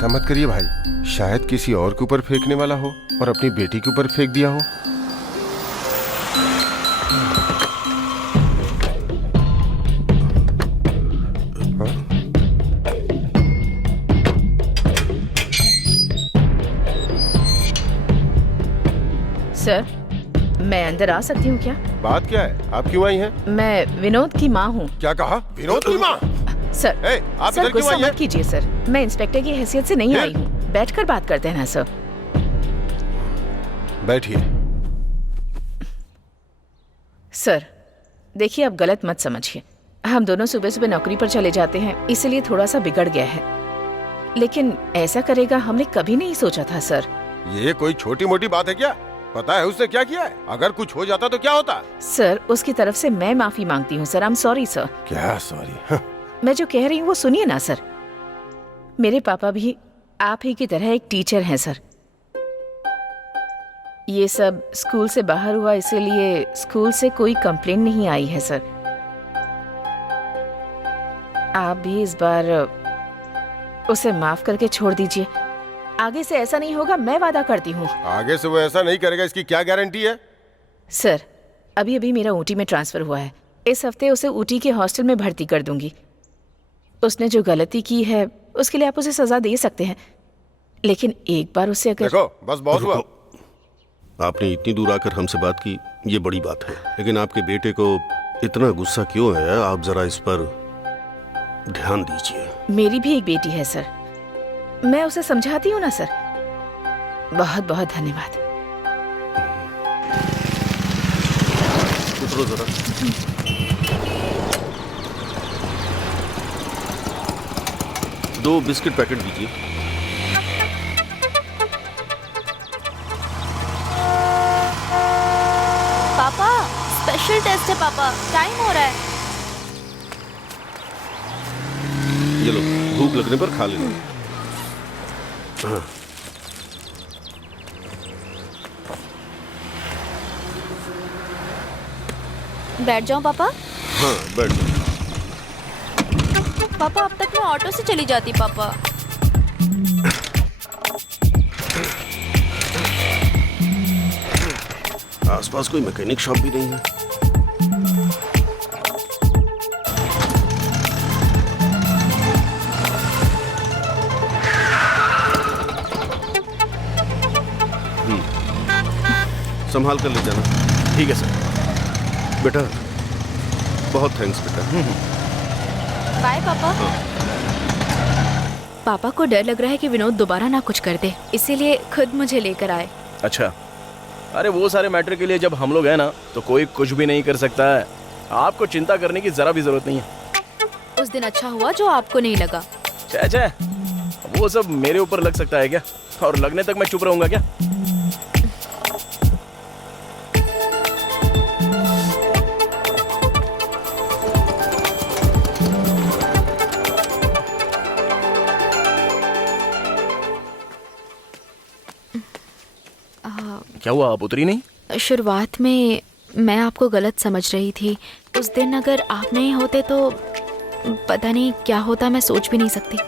चिंता मत करिए भाई, शायद किसी और के ऊपर फेंकने वाला हो और अपनी बेटी के ऊपर फेंक दिया हो। सर, मैं अंदर आ सकती हूँ क्या? बात क्या है? आप क्यों आई हैं? मैं विनोद की माँ हूँ। क्या कहा? विनोद की माँ? सर, आप सर गुस्सा मत कीजिए सर, मैं इंस्पेक्टर की हैसियत से नहीं आई हूँ। बैठकर बात करते हैं ना सर। बैठिए। सर देखिए, आप गलत मत समझिए। हम दोनों सुबह सुबह नौकरी पर चले जाते हैं, इसलिए थोड़ा सा बिगड़ गया है, लेकिन ऐसा करेगा हमने कभी नहीं सोचा था सर। ये कोई छोटी मोटी बात है क्या? पता है उसने क्या किया है? अगर कुछ हो जाता तो क्या होता? सर उसकी तरफ से मैं माफी मांगती हूँ sir. I am sorry sir. क्या सॉरी? मैं जो कह रही हूँ वो सुनिए ना सर। मेरे पापा भी आप ही की तरह एक टीचर हैं सर। ये सब स्कूल से बाहर हुआ, इसीलिए स्कूल से कोई कंप्लेंट नहीं आई है सर। आप भी इस बार उसे माफ करके छोड़ दीजिए। आगे से ऐसा नहीं होगा, मैं वादा करती हूँ। आगे से वो ऐसा नहीं करेगा, इसकी क्या गारंटी है? सर अभी अभी मेरा ऊटी में ट्रांसफर हुआ है, इस हफ्ते उसे ऊटी के हॉस्टल में भर्ती कर दूंगी। उसने जो गलती की है उसके लिए आप उसे सजा दे सकते हैं, लेकिन एक बार उसे अगर... देखो बस बहुत हुआ। आपने इतनी दूर आकर हमसे बात की, ये बड़ी बात है, लेकिन आपके बेटे को इतना गुस्सा क्यों है? आप जरा इस पर ध्यान दीजिए। मेरी भी एक बेटी है सर, मैं उसे समझाती हूँ ना सर। बहुत बहुत धन्यवाद। उतरो जरा। दो बिस्किट पैकेट दीजिए। पापा स्पेशल टेस्ट है पापा, टाइम हो रहा है। ये लो, भूख लगने पर खा लेना। हाँ। बैठ जाऊं पापा? हाँ बैठ जाओ। पापा अब तक मैं ऑटो से चली जाती पापा। आसपास कोई मैकेनिक शॉप भी नहीं है। संभाल कर ले जाना। ठीक है सर। बेटा बहुत थैंक्स बेटा। बाय पापा। पापा को डर लग रहा है कि विनोद दोबारा ना कुछ कर दे, इसीलिए खुद मुझे लेकर आए। अच्छा, अरे वो सारे मैटर के लिए जब हम लोग हैं ना तो कोई कुछ भी नहीं कर सकता है। आपको चिंता करने की जरा भी जरूरत नहीं है। उस दिन अच्छा हुआ जो आपको नहीं लगा। छे वो सब मेरे ऊपर लग सकता है क्या? और लगने तक मैं चुप रहूंगा क्या? क्या हुआ, आप उतरी नहीं? शुरुआत में मैं आपको गलत समझ रही थी। उस दिन अगर आप नहीं होते तो पता नहीं क्या होता, मैं सोच भी नहीं सकती।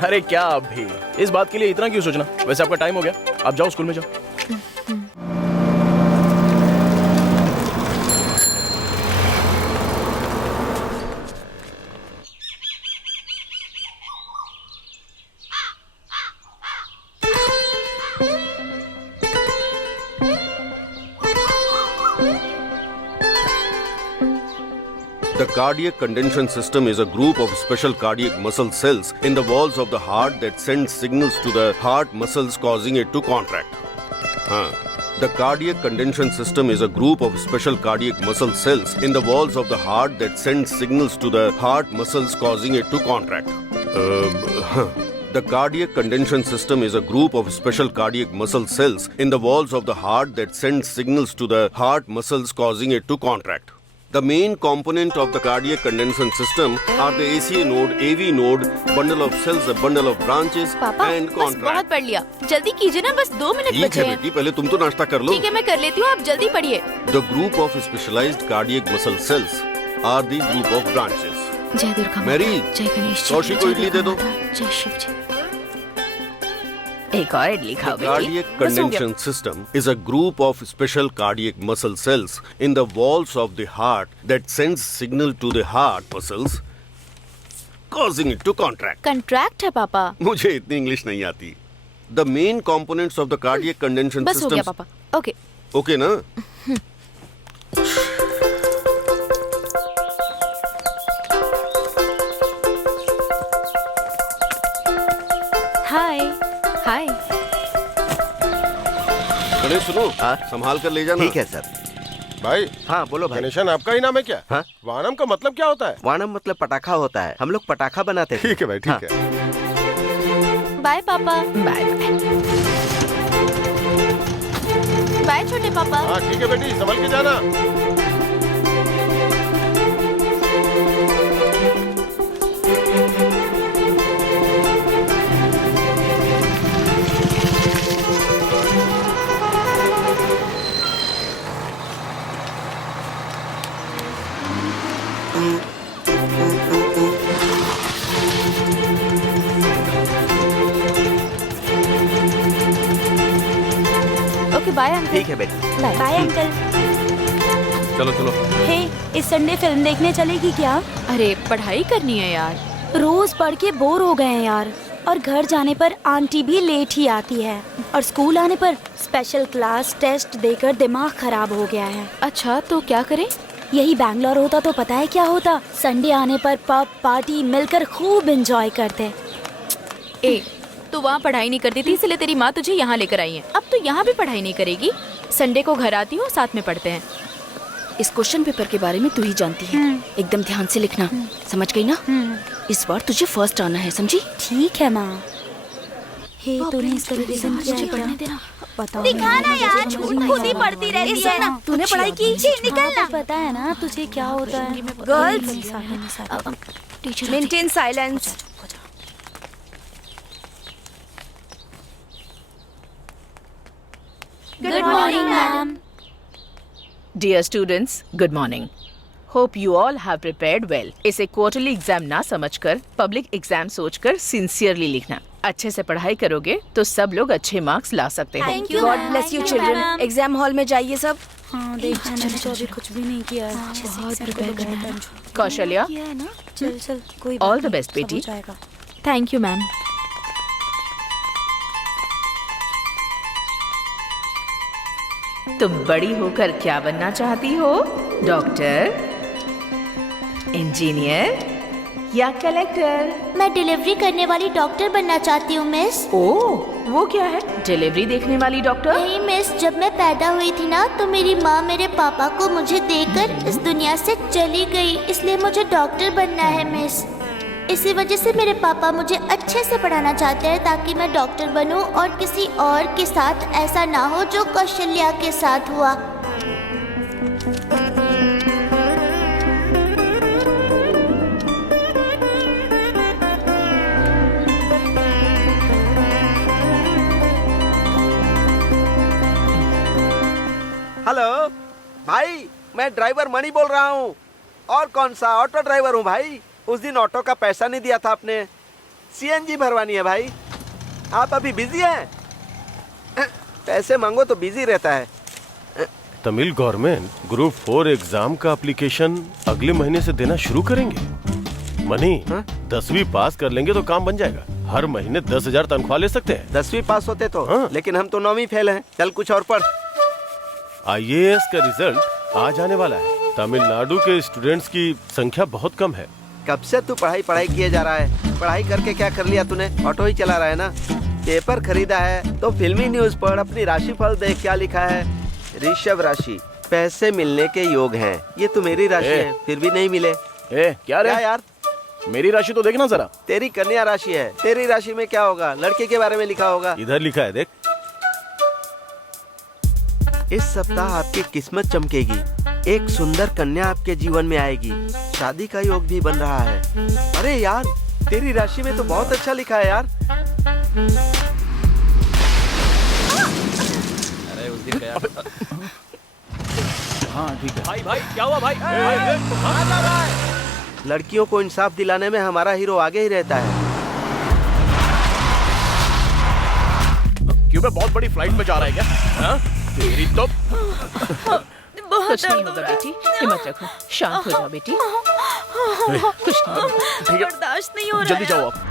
अरे क्या आप भी इस बात के लिए इतना क्यों सोचना? वैसे आपका टाइम हो गया, आप जाओ स्कूल में जाओ। The cardiac condension system is a group of special cardiac muscle cells in the walls of the heart that send signals to the heart muscles causing it to contract. The cardiac condension system is a group of special cardiac muscle cells in the walls of the heart that send signals to the heart muscles causing it to contract. The cardiac condension system is a group of special cardiac muscle cells in the walls of the heart that send signals to the heart muscles causing it to contract. The main component of the cardiac condension system are the ACA node, AV node, bundle of cells, a bundle of branches पापा and बस contract. बहुत पढ़ लिया, जल्दी कीजिए ना, बस 2 minute ठीक बचे है हैं। बेटी, पहले तुम तो नाश्ता कर लो। ठीक है मैं कर लेती हूँ, आप जल्दी पढ़िए। The group of specialized cardiac muscle cells are the group of branches. जय दुर्गा माता, मैरी, जय गणेश जी, कौशिक को जय इडली दुर्गा दे दो। माता, जय शिव जी। एक और इडली खाओ बेटी। Cardiac बस हो गया। condension system is a group of special cardiac muscle cells in the walls of the heart that sends signal to the heart muscles, causing it to contract. Contract है पापा। मुझे इतनी इंग्लिश नहीं आती। The main components of the cardiac condension बस हो गया systems. पापा। ओके। Okay ना? हाय हाय। अरे सुनो, संभाल कर ले जाना। ठीक है सर। भाई हाँ बोलो भाई। गणेशन आपका ही नाम है क्या? हाँ। वानम का मतलब क्या होता है? वानम मतलब पटाखा होता है, हम लोग पटाखा बनाते थे। ठीक है भाई, ठीक हाँ। है। बाय पापा। Bye bye. बाय छोटे पापा। हाँ ठीक है बेटी, संभल के जाना। Okay bye uncle. ठीक है बेटा। Bye uncle. चलो चलो। हे, इस संडे फिल्म देखने चलेगी क्या? अरे पढ़ाई करनी है यार। रोज पढ़ के बोर हो गए हैं यार। और घर जाने पर आंटी भी लेट ही आती है और स्कूल आने पर स्पेशल क्लास टेस्ट देकर दिमाग खराब हो गया है। अच्छा तो क्या करें? यही बैंगलोर होता तो पता है क्या होता? संडे आने पर पब पार्टी मिलकर खूब एंजॉय करते। ए तू वहाँ पढ़ाई नहीं करती थी इसलिए तेरी माँ तुझे यहाँ लेकर आई है। अब तू यहाँ भी पढ़ाई नहीं करेगी। संडे को घर आती हो साथ में पढ़ते हैं। इस क्वेश्चन पेपर के बारे में तू ही जानती है। एकदम ध्यान से लिखना, समझ गई ना? इस बार तुझे फर्स्ट आना है, समझी? ठीक है माँ। हे, तूने इसका रिवीजन किया है क्या? देना। बताओ। दिखाना यार, खुद ही पढ़ती रहती है। तूने पढ़ाई की? निकलना। पता है ना तुझे क्या होता है? Girls teacher maintain silence. Good morning madam. Dear students, good morning. Hope you all have prepared well. इसे क्वार्टरली एग्जाम ना समझकर पब्लिक एग्जाम सोचकर सिंसियरली लिखना। अच्छे से पढ़ाई करोगे तो सब लोग अच्छे मार्क्स ला सकते हैं। Thank you. God bless you children. Exam hall में जाइए सब। हाँ देखा, मैंने तो अभी कुछ भी नहीं किया है। बहुत प्रिपेयर करना है। कौशल्या, किया है ना? चल चल, कोई All बात the नहीं, best, सब हो बेटी। जाएगा। Thank you ma'am. तुम बड़ी होकर क्या बनना चाहती हो? डॉक्टर, इंजीनियर या कलेक्टर? मैं डिलीवरी करने वाली डॉक्टर बनना चाहती हूँ मिस। ओह, वो क्या है? डिलीवरी देखने वाली डॉक्टर? नहीं मिस, जब मैं पैदा हुई थी ना तो मेरी माँ मेरे पापा को मुझे देकर इस दुनिया से चली गई, इसलिए मुझे डॉक्टर बनना है मिस। इसी वजह से मेरे पापा मुझे अच्छे से पढ़ाना चाहते हैं ताकि मैं डॉक्टर बनूं और किसी और के साथ ऐसा ना हो जो कौशल्या के साथ हुआ। हेलो भाई, मैं ड्राइवर मणि बोल रहा हूँ। और कौन सा ऑटो ड्राइवर हूँ भाई। उस दिन ऑटो का पैसा नहीं दिया था आपने, सीएनजी भरवानी है भाई। आप अभी बिजी हैं? पैसे मांगो तो बिजी रहता है। तमिल गवर्नमेंट ग्रुप 4 एग्जाम का एप्लीकेशन अगले महीने से देना शुरू करेंगे। मनी, 10वीं पास कर लेंगे तो काम बन जाएगा। हर महीने 10,000 तनख्वाह ले सकते हैं। 10वीं पास होते तो हाँ। लेकिन हम तो 9वीं फेल हैं। चल कुछ और पढ़। IAS का रिजल्ट आ जाने वाला है। तमिलनाडु के स्टूडेंट्स की संख्या बहुत कम है। कब से तू पढ़ाई किए जा रहा है? पढ़ाई करके क्या कर लिया तूने? ऑटो ही चला रहा है ना। पेपर खरीदा है तो फिल्मी न्यूज पढ़। अपनी राशिफल देख, क्या लिखा है? ऋषभ राशि, पैसे मिलने के योग हैं। ये तो मेरी राशि है, फिर भी नहीं मिले। क्या रे? क्या यार? मेरी राशि तो देखना जरा। तेरी कन्या राशि है, तेरी राशि में क्या होगा? लड़के के बारे में लिखा होगा। इधर लिखा है, देख। इस सप्ताह आपकी किस्मत चमकेगी। एक सुंदर कन्या आपके जीवन में आएगी। शादी का योग भी बन रहा है। अरे यार, तेरी राशि में तो बहुत अच्छा लिखा है यार। अरे उस दिन गया। हाँ ठीक है। भाई भाई क्या हुआ भाई? लड़कियों को इंसाफ दिलाने में हमारा हीरो आगे ही रहता है। पे बहुत बड़ी फ्लाइट में जा रहा है क्या? हाँ? तेरी तो कुछ नहीं होगा बेटी, हिम्मत रखो, शांत हो जाओ बेटी, कुछ नहीं होगा। ठीक है, बर्दाश्त नहीं हो रहा जल्दी जाओ आप।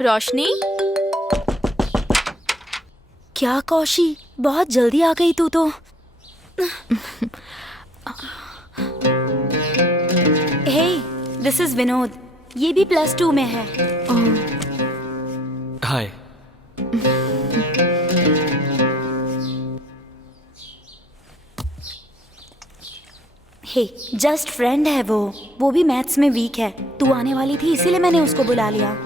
रोशनी, क्या कौशी, बहुत जल्दी आ गई तू तो। हे, दिस इज विनोद, ये भी +2 में है। हाय। हे, जस्ट फ्रेंड है वो भी मैथ्स में वीक है। तू आने वाली थी इसीलिए मैंने उसको बुला लिया।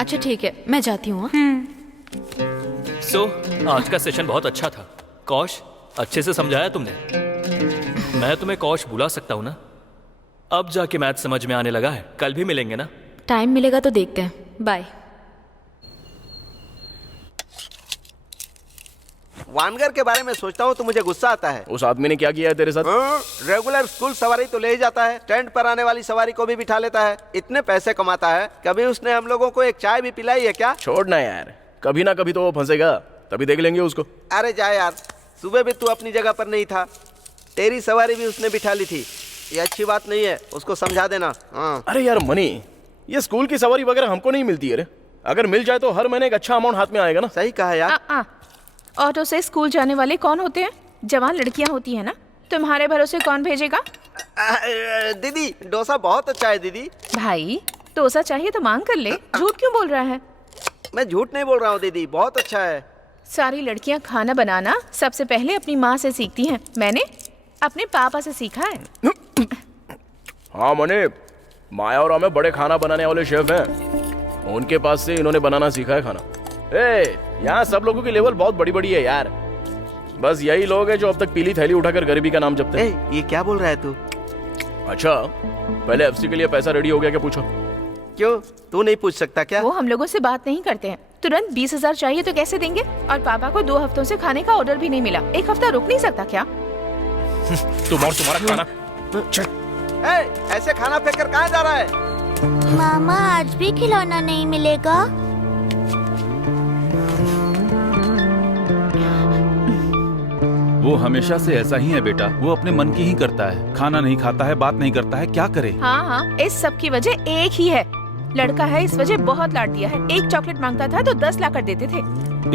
अच्छा ठीक है, मैं जाती हूँ। सो आज का सेशन बहुत अच्छा था। कौश, अच्छे से समझाया तुमने। मैं तुम्हें कौश बुला सकता हूँ ना? अब जाके मैथ समझ में आने लगा है। कल भी मिलेंगे ना? टाइम मिलेगा तो देखते हैं। बाय। वानगर के बारे में सोचता हूँ तो मुझे गुस्सा आता है। उस आदमी ने क्या किया है तेरे साथ? रेगुलर स्कूल सवारी तो ले ही जाता है, टेंट पर आने वाली सवारी को भी बिठा लेता है, इतने पैसे कमाता है। कभी उसने हम लोगों को एक चाय भी पिलाई है क्या? छोड़ना यार, कभी ना कभी तो वो फंसेगा, तभी देख लेंगे उसको। अरे जा यार, सुबह भी तू अपनी जगह पर नहीं था, तेरी सवारी भी उसने बिठा ली थी। ये अच्छी बात नहीं है, उसको समझा देना। अरे यार मनी, ये स्कूल की सवारी वगैरह हमको नहीं मिलती है रे। अगर मिल जाए तो हर महीने एक अच्छा अमाउंट हाथ में आएगा ना। सही कहा यार। ऑटो से स्कूल जाने वाले कौन होते हैं? जवान लड़कियां होती हैं ना। तुम्हारे भरोसे कौन भेजेगा? दीदी, डोसा बहुत अच्छा है दीदी। भाई, डोसा चाहिए तो मांग कर ले, झूठ क्यों बोल रहा है? मैं झूठ नहीं बोल रहा हूँ दीदी, बहुत अच्छा है। सारी लड़कियां खाना बनाना सबसे पहले अपनी माँ से सीखती हैं। मैंने अपने पापा से सीखा है। हाँ मनी, माया और हमें बड़े खाना बनाने वाले शेफ हैं, उनके पास से इन्होंने बनाना सीखा है खाना। यहाँ सब लोगों की लेवल बहुत बड़ी बड़ी है यार। बस यही लोग हैं जो अब तक पीली थैली उठाकर गरीबी का नाम जपते हैं। ये क्या बोल रहा है तू? अच्छा, पहले एफसी के लिए पैसा रेडी हो गया क्या पूछो? क्यों, तू नहीं पूछ सकता क्या? वो हम लोगों से बात नहीं करते हैं। तुरंत 20,000 चाहिए तो कैसे देंगे? और पापा को 2 हफ्तों से खाने का ऑर्डर भी नहीं मिला। 1 हफ्ता रुक नहीं सकता क्या? तुम और तुम्हारा खाना। ऐसे खाना फेंक कर कहाँ जा रहा है? मामा, आज भी खिलौना नहीं मिलेगा? वो हमेशा से ऐसा ही है बेटा, वो अपने मन की ही करता है, खाना नहीं खाता है, बात नहीं करता है, क्या करे? हाँ, इस सब की वजह एक ही है, लड़का है। इस वजह बहुत लाड दिया है। 1 चॉकलेट मांगता था तो 10 ला कर देते थे।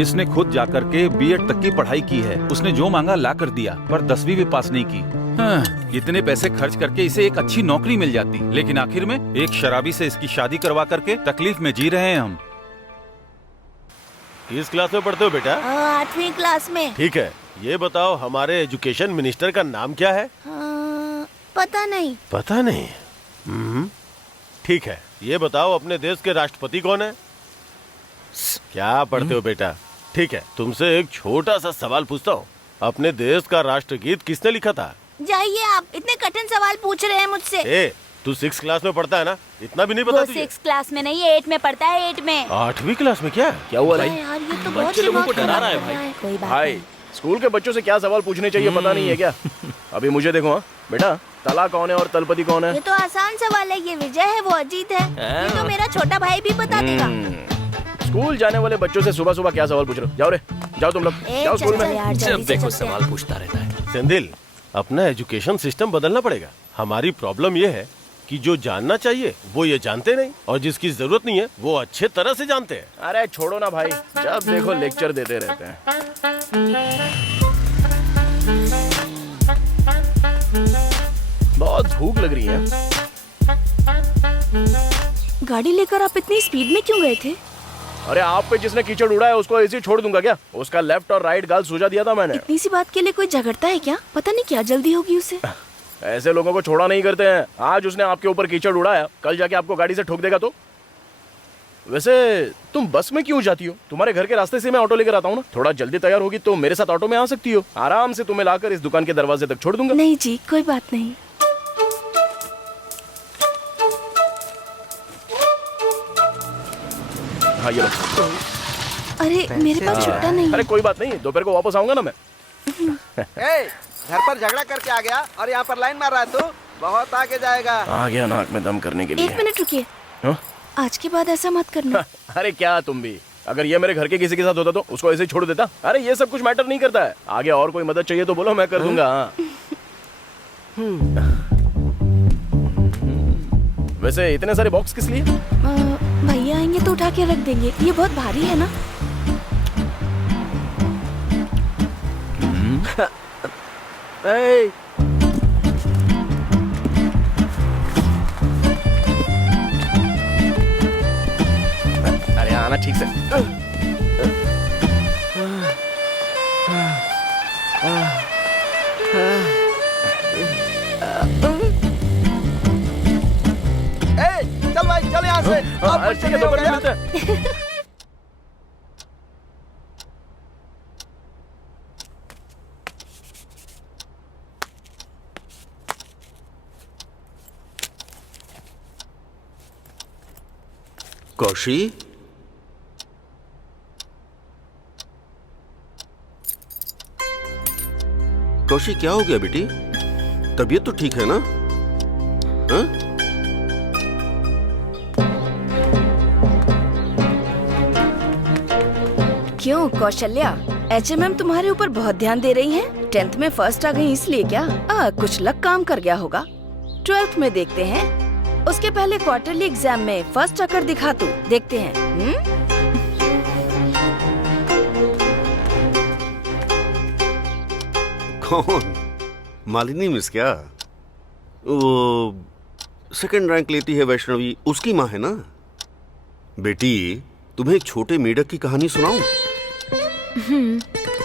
इसने खुद जाकर के बीएड तक की पढ़ाई की है, उसने जो मांगा ला कर दिया, पर 10वीं भी पास नहीं की। इतने पैसे खर्च करके इसे एक अच्छी नौकरी मिल जाती, लेकिन आखिर में एक शराबी से इसकी शादी करवा करके तकलीफ में जी रहे हैं हम। किस क्लास में पढ़ते हो बेटा? 8वीं क्लास में। ठीक है, ये बताओ हमारे एजुकेशन मिनिस्टर का नाम क्या है? पता नहीं। पता नहीं? ठीक है, ये बताओ अपने देश के राष्ट्रपति कौन है? क्या पढ़ते हो बेटा? ठीक है, तुमसे एक छोटा सा सवाल पूछता हूँ, अपने देश का राष्ट्रगीत किसने लिखा था? जाइए, आप इतने कठिन सवाल पूछ रहे हैं मुझसे। तू 6 क्लास में पढ़ता है ना, इतना भी नहीं पता तुझे? 6 क्लास में नहीं, 8 में पढ़ता है। 8 में। 8वीं क्लास में? क्या हुआ भाई? यार, ये तो बहुत बच्चे लोगों को दिमाग डरा खराब रहा है कर रहा है। कोई बात भाई, स्कूल के बच्चों से क्या सवाल पूछने चाहिए पता नहीं है क्या? अभी मुझे देखो। हाँ बेटा, तला कौन है और तलपति कौन है? ये तो आसान सवाल है। ये विजय है, वो अजीत है। ये तो मेरा छोटा भाई भी बता देगा। स्कूल जाने वाले बच्चों से सुबह सुबह क्या सवाल पूछ रहे हो? जाओ रे, जाओ तुम लोग, जाओ स्कूल में। यार जब देखो सवाल पूछता रहता है। सेंदिल, अपना एजुकेशन सिस्टम बदलना पड़ेगा। हमारी प्रॉब्लम ये है कि जो जानना चाहिए वो ये जानते नहीं, और जिसकी जरूरत नहीं है वो अच्छे तरह से जानते हैं। अरे छोड़ो ना भाई, जब देखो लेक्चर देते रहते हैं। बहुत भूख लग रही है। गाड़ी लेकर आप इतनी स्पीड में क्यों गए थे? अरे आप पे जिसने कीचड़ उड़ाया उसको ऐसे ही छोड़ दूंगा क्या? उसका लेफ्ट और राइट गाल सूझा दिया था मैंने। इतनी सी बात के लिए कोई झगड़ता है क्या? पता नहीं क्या जल्दी होगी उसे। ऐसे लोगों को छोड़ा नहीं करते हैं। आज उसने आपके ऊपर कीचड़ उड़ाया, कल जाके आपको गाड़ी से ठोक देगा तो? वैसे तुम बस में क्यों जाती हो? तुम्हारे घर के रास्ते से मैं ऑटो लेकर आता हूँ ना। थोड़ा जल्दी तैयार होगी तो मेरे साथ ऑटो में आ सकती हो। आराम से तुम्हें लाकर इस दुकान के दरवाजे तक छोड़ दूंगा। नहीं जी, कोई बात नहीं। हाँ ये लो। अरे मेरे पास छुट्टा नहीं अरे है। कोई बात नहीं, दोपहर को वापस आऊंगा ना मैं। ए, घर पर झगड़ा करके आ गया और यहाँ पर लाइन मार रहा है तू। बहुत आगे जाएगा। आ गया नाक में दम करने के लिए। 1 मिनट रुकिए। हाँ? आज के बाद ऐसा मत करना। अरे क्या तुम भी, अगर ये मेरे घर के किसी के साथ होता तो उसको ऐसे ही छोड़ देता। अरे ये सब कुछ मैटर नहीं करता है। आगे और कोई मदद चाहिए तो बोलो, मैं कर दूंगा। वैसे इतने सारे बॉक्स किस लिए? भैया आएंगे तो उठा के रख देंगे, ये बहुत भारी है ना। ए, अरे आना ठीक से। चल भाई चल यहाँ से। अब कुछ ठीक है, नहीं हो दोपहर में गया। मिलते हैं। कौशी, कौशी क्या हो गया बेटी? तबीयत तो ठीक है ना? हाँ? क्यों कौशल्या, HMM तुम्हारे ऊपर बहुत ध्यान दे रही हैं? 10th में फर्स्ट आ गई इसलिए क्या? कुछ लक काम कर गया होगा। 12th में देखते हैं। उसके पहले क्वार्टरली एग्जाम में फर्स्ट आकर दिखा तू, देखते हैं। कौन? मालिनी मिस क्या? वो सेकंड रैंक लेती है वैष्णवी, उसकी माँ है ना? बेटी, तुम्हें एक छोटे मेढक की कहानी सुनाऊं?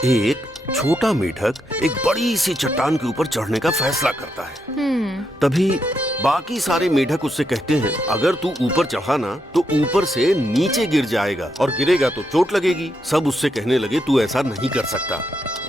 एक छोटा मेढक एक बड़ी सी चट्टान के ऊपर चढ़ने का फैसला करता है। तभी बाकी सारे मेढक उससे कहते हैं, अगर तू ऊपर चढ़ा ना तो ऊपर से नीचे गिर जाएगा और गिरेगा तो चोट लगेगी। सब उससे कहने लगे, तू ऐसा नहीं कर सकता।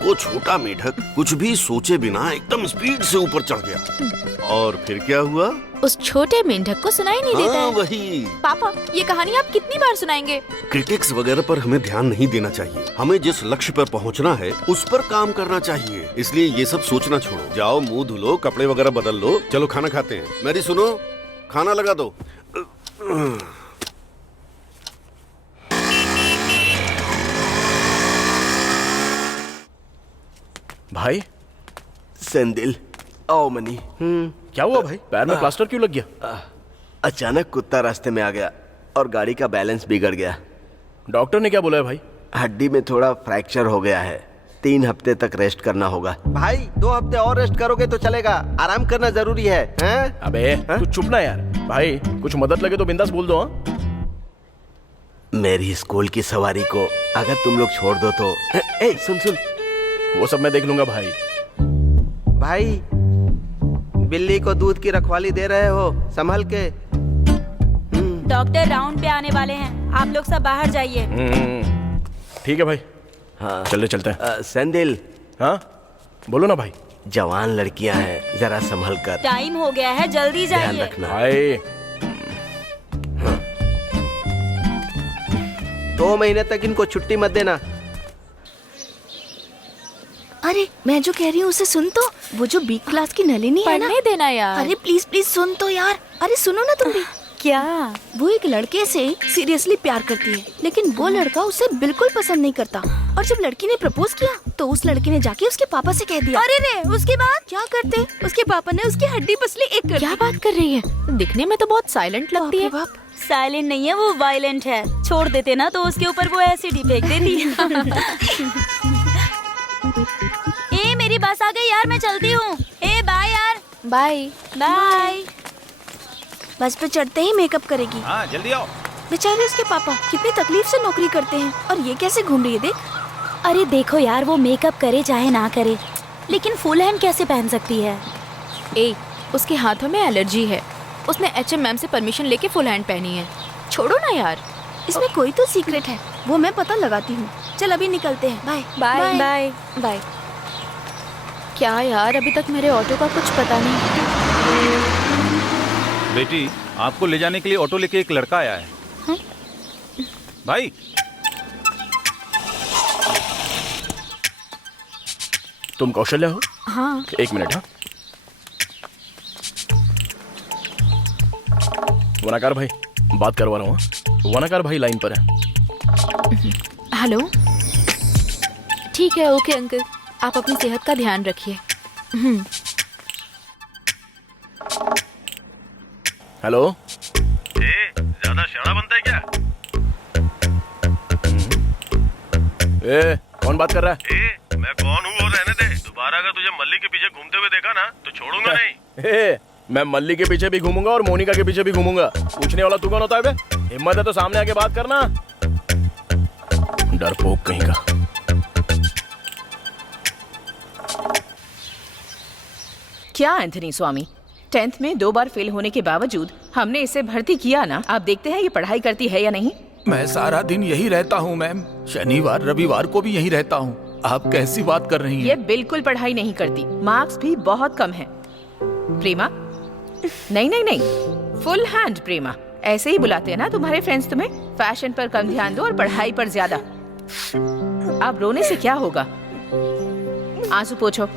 वो छोटा मेढक कुछ भी सोचे बिना एकदम स्पीड से ऊपर चढ़ गया। और फिर क्या हुआ? उस छोटे मेंढक को सुनाई नहीं देता है। वही। पापा, ये कहानी आप कितनी बार सुनाएंगे? क्रिटिक्स वगैरह पर हमें ध्यान नहीं देना चाहिए। हमें जिस लक्ष्य पर पहुंचना है उस पर काम करना चाहिए। इसलिए ये सब सोचना छोड़ो। जाओ मुंह धुलो, कपड़े वगैरह बदल लो, चलो खाना खाते हैं। मेरी सुनो, खाना लगा दो। भाई सेंदिल, आओ मनी। क्या हुआ भाई? पैर में प्लास्टर क्यों लग गया? अचानक कुत्ता रास्ते में आ गया और गाड़ी का बैलेंस बिगड़ गया। डॉक्टर ने क्या बोला है भाई? हड्डी में थोड़ा फ्रैक्चर हो गया है। 3 हफ्ते तक रेस्ट करना होगा। भाई 2 हफ्ते और रेस्ट करोगे तो चलेगा। आराम करना जरूरी है, हैं? अबे तू चुप ना यार। भाई कुछ मदद लगे तो बिंदास बोल दो। हाँ, मेरी स्कूल की सवारी को अगर तुम लोग छोड़ दो तो। ए, सुन सुन, वो सब मैं देख लूंगा भाई। भाई बिल्ली को दूध की रखवाली दे रहे हो, संभल के। डॉक्टर राउंड पे आने वाले हैं, आप लोग सब बाहर जाइए। ठीक है भाई। हाँ चलते चलते हैं। सेंदिल, हाँ बोलो ना भाई। जवान लड़कियां हैं, जरा संभल कर। टाइम हो गया है, जल्दी ध्यान जाइए। रखना। भाई 2 महीने तक इनको छुट्टी मत देना। अरे मैं जो कह रही हूँ उसे सुन तो। वो जो बी क्लास की नलिनी है ना, पढ़ने देना यार। अरे प्लीज प्लीज सुन तो यार। अरे सुनो ना तुम भी। क्या? वो एक लड़के से सीरियसली प्यार करती है, लेकिन वो लड़का उसे बिल्कुल पसंद नहीं करता। और जब लड़की ने प्रपोज किया तो उस लड़की ने जाके उसके पापा से कह दिया। अरे रे, उसके बाद क्या करते? उसके पापा ने उसकी हड्डी पसली एक कर क्या बात कर रही है? दिखने में तो बहुत साइलेंट लगती है। बाप, साइलेंट नहीं है वो, वायलेंट है। छोड़ देते ना तो उसके ऊपर वो एसिड ही फेंक देती ए मेरी बस आ गई यार, मैं चलती हूँ। ए बाय यार। Bye bye. बस पे चढ़ते ही मेकअप करेगी। हाँ जल्दी आओ। बेचारे उसके पापा कितनी तकलीफ से नौकरी करते हैं और ये कैसे घूम रही है देख। अरे देखो यार, वो मेकअप करे चाहे ना करे, लेकिन फुल हैंड कैसे पहन सकती है? ए, उसके हाथों में एलर्जी है। उसने एचएम मैम से परमिशन लेके फुल हैंड पहनी है। छोड़ो ना यार। इसमें कोई तो सीक्रेट है, वो मैं पता लगाती हूँ। चल अभी निकलते हैं। Bye bye bye bye. क्या यार, अभी तक मेरे ऑटो का कुछ पता नहीं। बेटी, आपको ले जाने के लिए ऑटो लेके एक लड़का आया है। भाई, तुम कौशल्या हो? हाँ। एक मिनट। हाँ, वनाकार भाई बात करवा रहा हूँ। वनाकार भाई लाइन पर है। हेलो। ठीक है, ओके अंकल, आप अपनी सेहत का ध्यान रखिए। हेलो। ज्यादा शाना बनता है क्या? कौन बात कर रहा है? मैं कौन हूँ वो रहने दे। दोबारा अगर तुझे मल्ली के पीछे घूमते हुए देखा ना तो छोड़ूंगा नहीं। मैं मल्ली के पीछे भी घूमूंगा और मोनिका के पीछे भी घूमूंगा। पूछने वाला तू कौन होता है बे? हिम्मत है तो सामने आके बात करना। डरपोक कहीं का। क्या एंथनी स्वामी, 10th में 2 बार फेल होने के बावजूद हमने इसे भर्ती किया ना। आप देखते हैं ये पढ़ाई करती है या नहीं। मैं सारा दिन यही रहता हूँ मैम, शनिवार रविवार को भी यही रहता हूँ। आप कैसी बात कर रही हैं? ये बिल्कुल पढ़ाई नहीं करती, मार्क्स भी बहुत कम हैं। प्रेमा? नहीं नहीं नहीं, फुल हैंड प्रेमा। ऐसे ही बुलाते हैं ना तुम्हारे फ्रेंड्स तुम्हें। फैशन पर कम ध्यान दो और पढ़ाई पर ज्यादा। अब रोने से क्या होगा, आंसू पोंछो।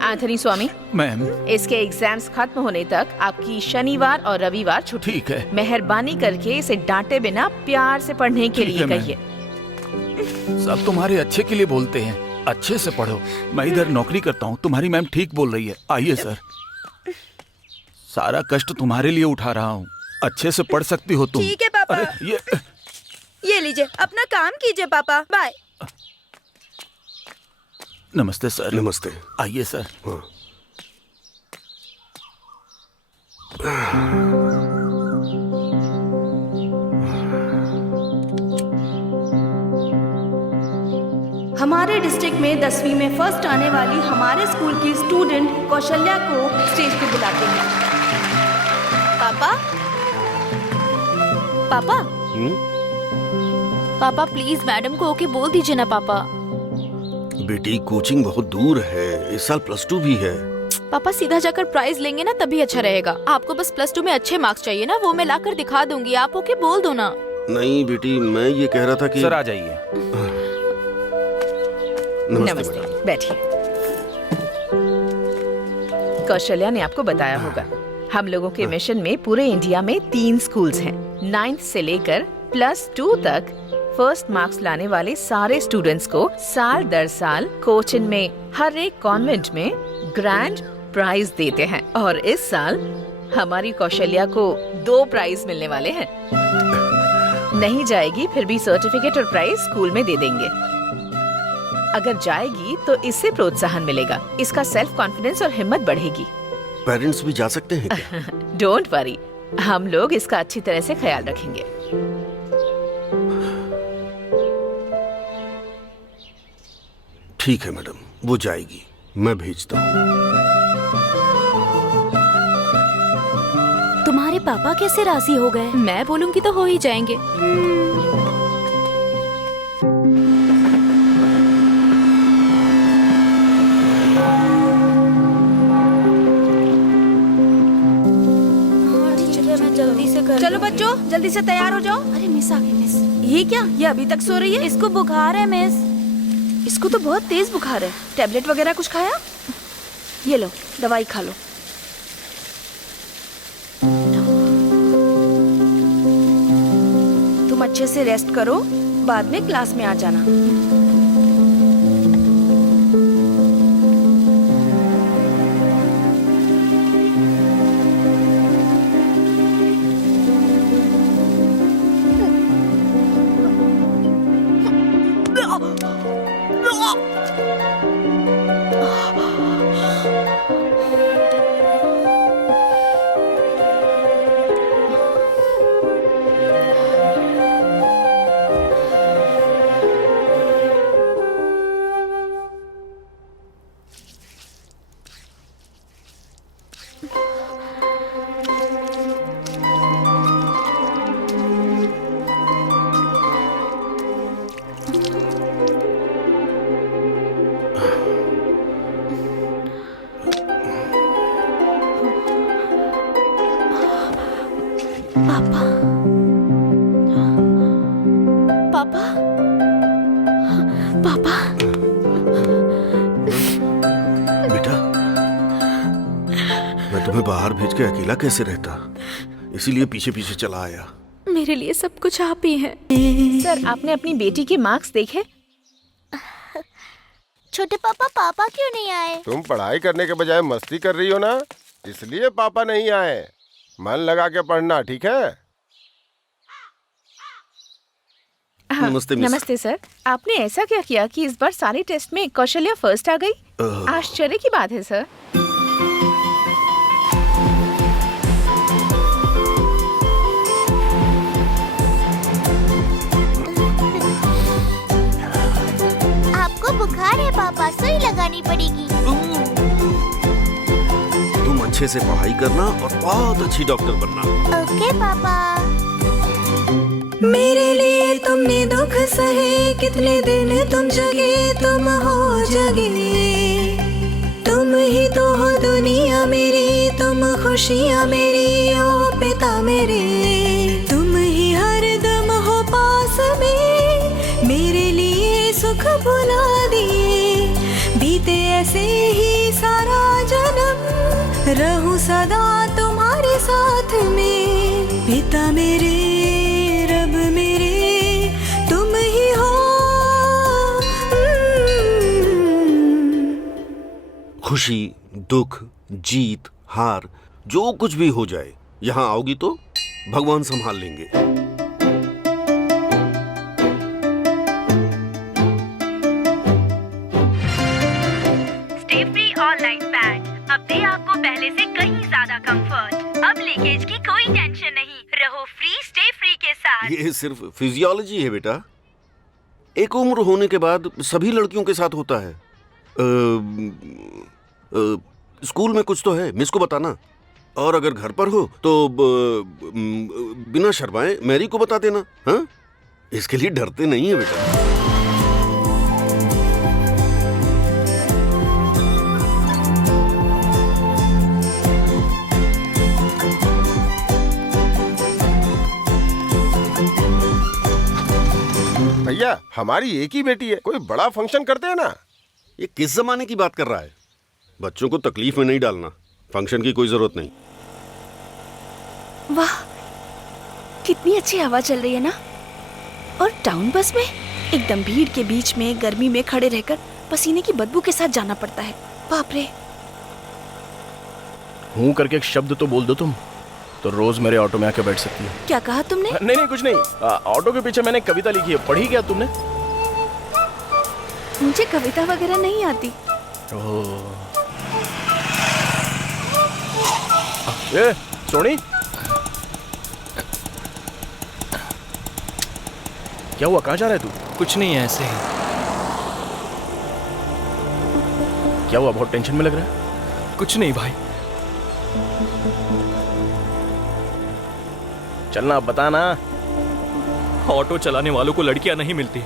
एंथनी स्वामी, मैम इसके एग्जाम्स खत्म होने तक आपकी शनिवार और रविवार छुट्टी। ठीक है। मेहरबानी करके इसे डांटे बिना प्यार से पढ़ने के लिए कहिए। सब तुम्हारे अच्छे के लिए बोलते हैं, अच्छे से पढ़ो। मैं इधर नौकरी करता हूँ, तुम्हारी मैम ठीक बोल रही है। आइए सर, सारा कष्ट तुम्हारे लिए उठा रहा हूँ। अच्छे से पढ़ सकती हो तुम। ठीक है पापा। अरे ये लीजिए, अपना काम कीजिए पापा। बाय। नमस्ते सर। नमस्ते। आइए सर। हाँ। हमारे डिस्ट्रिक्ट में 10वीं में फर्स्ट आने वाली हमारे स्कूल की स्टूडेंट कौशल्या को स्टेज पे बुलाते हैं। पापा? पापा? पापा प्लीज मैडम को ओके बोल दीजिए ना पापा। बेटी, कोचिंग बहुत दूर है, इस साल +2 भी है। पापा सीधा जाकर प्राइज लेंगे ना तभी अच्छा रहेगा। आपको बस +2 में अच्छे मार्क्स चाहिए ना, वो मैं लाकर दिखा दूंगी। आप ओके बोल दो ना। नहीं बेटी, मैं ये कह रहा था कि सर आ जाइए। नमस्ते, बैठिए। कौशल्या ने आपको बताया होगा, हम लोगों के मिशन में पूरे इंडिया में 3 स्कूल्स हैं। 9th से लेकर +2 तक फर्स्ट मार्क्स लाने वाले सारे स्टूडेंट्स को साल दर साल कोचिन में हर एक कॉन्वेंट में ग्रैंड प्राइज देते हैं। और इस साल हमारी कौशल्या को 2 प्राइज मिलने वाले हैं। नहीं जाएगी फिर भी सर्टिफिकेट और प्राइज स्कूल में दे देंगे। अगर जाएगी तो इससे प्रोत्साहन मिलेगा, इसका सेल्फ कॉन्फिडेंस और हिम्मत बढ़ेगी। पेरेंट्स भी जा सकते हैं क्या? डोंट वरी, हम लोग इसका अच्छी तरह से ख्याल रखेंगे। ठीक है मैडम, वो जाएगी, मैं भेजता हूँ। तुम्हारे पापा कैसे राजी हो गए? मैं बोलूंगी तो हो ही जाएंगे। जल्दी से कर। चलो बच्चों, जल्दी से तैयार हो जाओ। अरे मिस आ गई मिस। ये क्या, ये अभी तक सो रही है? इसको बुखार है मिस। इसको तो बहुत तेज बुखार है। टैबलेट वगैरह कुछ खाया? ये लो, दवाई खा लो। तुम अच्छे से रेस्ट करो, बाद में क्लास में आ जाना। पापा पापा पापा बेटा, मैं तुम्हें बाहर भेज के अकेला कैसे रहता, इसीलिए पीछे पीछे चला आया। मेरे लिए सब कुछ आप ही हैं। सर, आपने अपनी बेटी के मार्क्स देखे? छोटे पापा, पापा क्यों नहीं आए? तुम पढ़ाई करने के बजाय मस्ती कर रही हो ना, इसलिए पापा नहीं आए। मन लगा के पढ़ना, ठीक है? हाँ, नमस्ते मिस। नमस्ते सर। आपने ऐसा क्या किया कि इस बार सारे टेस्ट में कौशल्या फर्स्ट आ गई? आश्चर्य की बात है सर। आपको बुखार है पापा, सुई लगानी पड़ेगी। तुम अच्छे से पढ़ाई करना और बहुत अच्छी डॉक्टर बनना। ओके पापा। मेरे लिए तुमने दुख सहे, कितने दिन तुम जगे, तुम हो जगे। तुम ही तो हो दुनिया मेरी, तुम खुशियाँ मेरी, ओ पिता मेरे। तुम ही हर दम हो पास में, मेरे लिए सुख भुला दिए। बीते ऐसे ही सारा जन्म, रहूं सदा तुम्हारे साथ में। पिता मेरे, रब मेरे, तुम ही हो। खुशी, दुख, जीत, हार, जो कुछ भी हो जाए, यहाँ आओगी तो भगवान संभाल लेंगे। स्टे फ्री ऑनलाइन पैड अब दे आपको पहले से कहीं ज्यादा कंफर्ट। अब लीकेज की कोई टेंशन नहीं, रहो फ्री स्टे फ्री के साथ। ये सिर्फ फिजियोलॉजी है बेटा, एक उम्र होने के बाद सभी लड़कियों के साथ होता है। स्कूल में कुछ तो है, मिस को बताना। और अगर घर पर हो तो बिना शर्माए मैरी को बता देना। हाँ, इसके लिए डरते नहीं है बेटा। भैया, हमारी एक ही बेटी है, कोई बड़ा फंक्शन करते हैं ना। ये किस जमाने की बात कर रहा है? बच्चों को तकलीफ में नहीं डालना, फंक्शन की कोई जरूरत नहीं। वाह, कितनी अच्छी हवा चल रही है ना। और टाउन बस में एकदम भीड़ के बीच में गर्मी में खड़े रहकर पसीने की बदबू के साथ जाना पड़ता है। बाप रे। हूँ करके एक शब्द तो बोल दो तुम, तो रोज मेरे ऑटो में आके बैठ सकती हो। क्या कहा तुमने? नहीं नहीं, कुछ नहीं। ऑटो के पीछे मैंने कविता लिखी है, पढ़ी क्या तुमने? मुझे कविता वगैरह नहीं आती। ए, सोनी, क्या हुआ? कहाँ जा रहा है तू? कुछ नहीं है, ऐसे ही। क्या हुआ? बहुत टेंशन में लग रहा है। कुछ नहीं भाई। चलना, अब बता ना। ऑटो चलाने वालों को लड़कियां नहीं मिलती।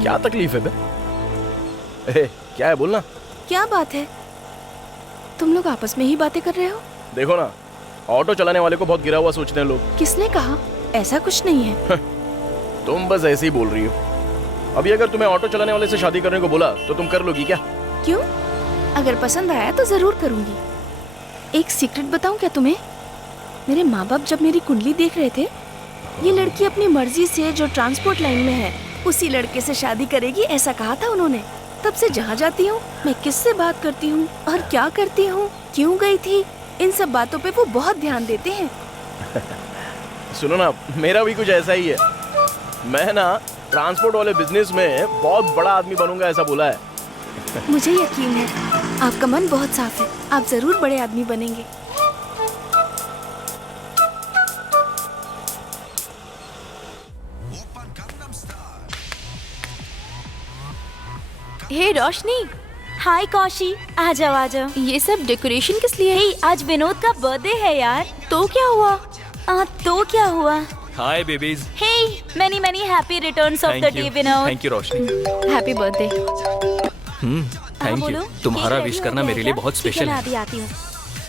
क्या तकलीफ है बे? क्या है, बोलना। क्या बात है? तुम लोग आपस में ही बातें कर रहे हो? देखो ना, ऑटो चलाने वाले को बहुत गिरा हुआ सोचते हैं लोग। किसने कहा? ऐसा कुछ नहीं है। तुम बस ऐसे ही बोल रही हो। अभी अगर तुम्हें ऑटो चलाने वाले से शादी करने को बोला तो तुम कर लोगी क्या? क्यों? अगर पसंद आया तो जरूर करूंगी। एक सीक्रेट बताऊं क्या तुम्हें? मेरे माँ बाप जब मेरी कुंडली देख रहे थे ये लड़की अपनी मर्जी से जो ट्रांसपोर्ट लाइन में है उसी लड़के से शादी करेगी, ऐसा कहा था उन्होंने। तब से जहाँ जाती हूँ, मैं किससे बात करती हूँ और क्या करती हूँ, क्यों गई थी, इन सब बातों पे वो बहुत ध्यान देते हैं। सुनो ना, मेरा भी कुछ ऐसा ही है। मैं ना ट्रांसपोर्ट वाले बिजनेस में बहुत बड़ा आदमी बनूंगा, ऐसा बोला है। मुझे यकीन है आपका मन बहुत साफ है, आप जरूर बड़े आदमी बनेंगे। हे रोशनी। हाय कौशी, आ जाओ आ जाओ। ये सब डेकोरेशन किस लिए है? हे, आज विनोद का बर्थडे है यार। तो क्या हुआ? तो क्या हुआ? Hi babies. Hey, many many happy returns of the day Vinod. Thank you Roshni. Happy birthday. Thank you. तुम्हारा विश करना मेरे लिए बहुत स्पेशल है। आती हूँ।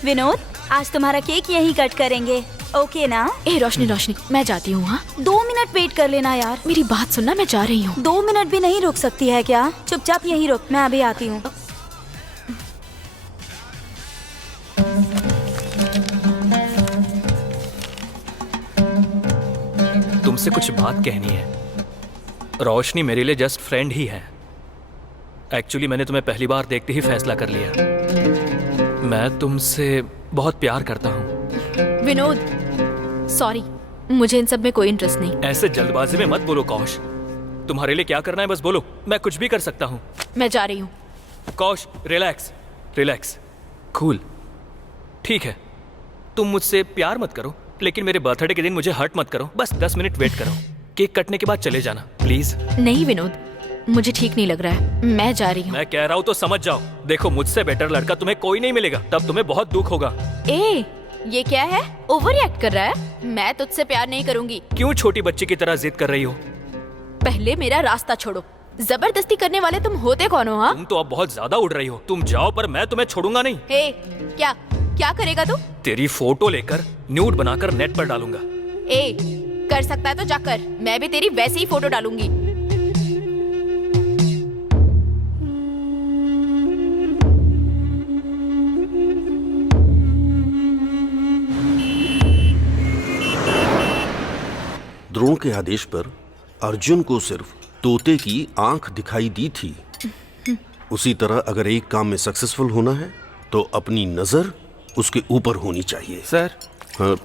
विनोद, आज तुम्हारा केक यहीं कट करेंगे, ओके ना? ए रोशनी, मैं जाती हूँ। हाँ, 2 मिनट वेट कर लेना यार। मेरी बात सुनना, मैं जा रही हूँ। 2 मिनट भी नहीं रुक सकती है क्या? चुपचाप यहीं रुक, मैं अभी आती हूँ। तुमसे कुछ बात कहनी है। रोशनी मेरे लिए जस्ट फ्रेंड ही है। एक्चुअली मैंने तुम्हें पहली बार देखते ही फैसला कर लिया। मैं तुमसे बहुत प्यार करता हूँ। विनोद, सॉरी, मुझे इन सब में कोई इंटरेस्ट नहीं। ऐसे जल्दबाजी में मत बोलो कौश। तुम्हारे लिए क्या करना है बस बोलो, मैं कुछ भी कर सकता हूँ। मैं जा रही हूँ। कौश, रिलैक्स रिलैक्स, कूल। ठीक है, तुम मुझसे प्यार मत करो, लेकिन मेरे बर्थडे के दिन मुझे हर्ट मत करो। बस 10 मिनट वेट करो। केक कटने के बाद चले जाना प्लीज। नहीं विनोद, मुझे ठीक नहीं लग रहा है, मैं जा रही हूँ। मैं कह रहा हूँ तो समझ जाओ। देखो, मुझसे बेटर लड़का तुम्हें कोई नहीं मिलेगा, तब तुम्हें बहुत दुख होगा। ए, ये क्या है? ओवर रिएक्ट कर रहा है? मैं तुझसे प्यार नहीं करूंगी। क्यों छोटी बच्ची की तरह जिद कर रही हो? पहले मेरा रास्ता छोड़ो। जबरदस्ती करने वाले तुम होते कौन हो? हाँ, तुम तो अब बहुत ज्यादा उड़ रही हो। तुम जाओ, पर मैं तुम्हें छोड़ूंगा नहीं। हे, क्या करेगा तू? तेरी फोटो लेकर न्यूड बनाकर नेट पर डालूंगा। ए, कर सकता है तो जाकर, मैं भी तेरी वैसी ही फोटो डालूंगी। द्रोण के आदेश पर अर्जुन को सिर्फ तोते की आंख दिखाई दी थी। उसी तरह अगर एक काम में सक्सेसफुल होना है तो अपनी नजर उसके ऊपर होनी चाहिए। सर। हाँ,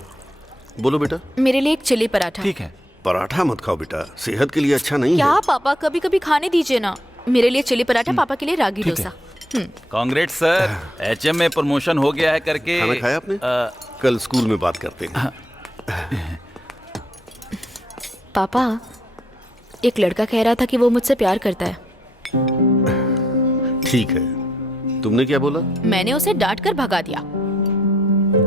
बोलो बेटा। मेरे लिए एक चिली पराठा। ठीक है। पराठा मत खाओ बेटा, सेहत के लिए अच्छा नहीं क्या है। पापा, कभी कभी खाने दीजिए ना। मेरे लिए चिली पराठा, पापा के लिए ragi dosa. Congrats sir, HM में प्रमोशन हो गया है करके। खाना खाया आपने? कल स्कूल में बात करते हैं। पापा, एक लड़का कह रहा था कि वो मुझसे प्यार करता है। ठीक है, तुमने क्या बोला? मैंने उसे डांट कर भगा दिया।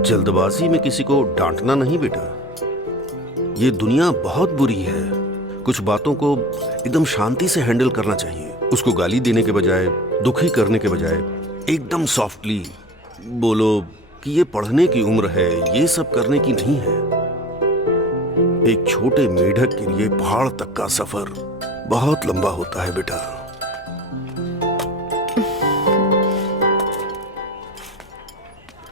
जल्दबाजी में किसी को डांटना नहीं बेटा, ये दुनिया बहुत बुरी है। कुछ बातों को एकदम शांति से हैंडल करना चाहिए। उसको गाली देने के बजाय, दुखी करने के बजाय एकदम सॉफ्टली बोलो कि ये पढ़ने की उम्र है, ये सब करने की नहीं है। एक छोटे मेढक के लिए पहाड़ तक का सफर बहुत लंबा होता है बेटा।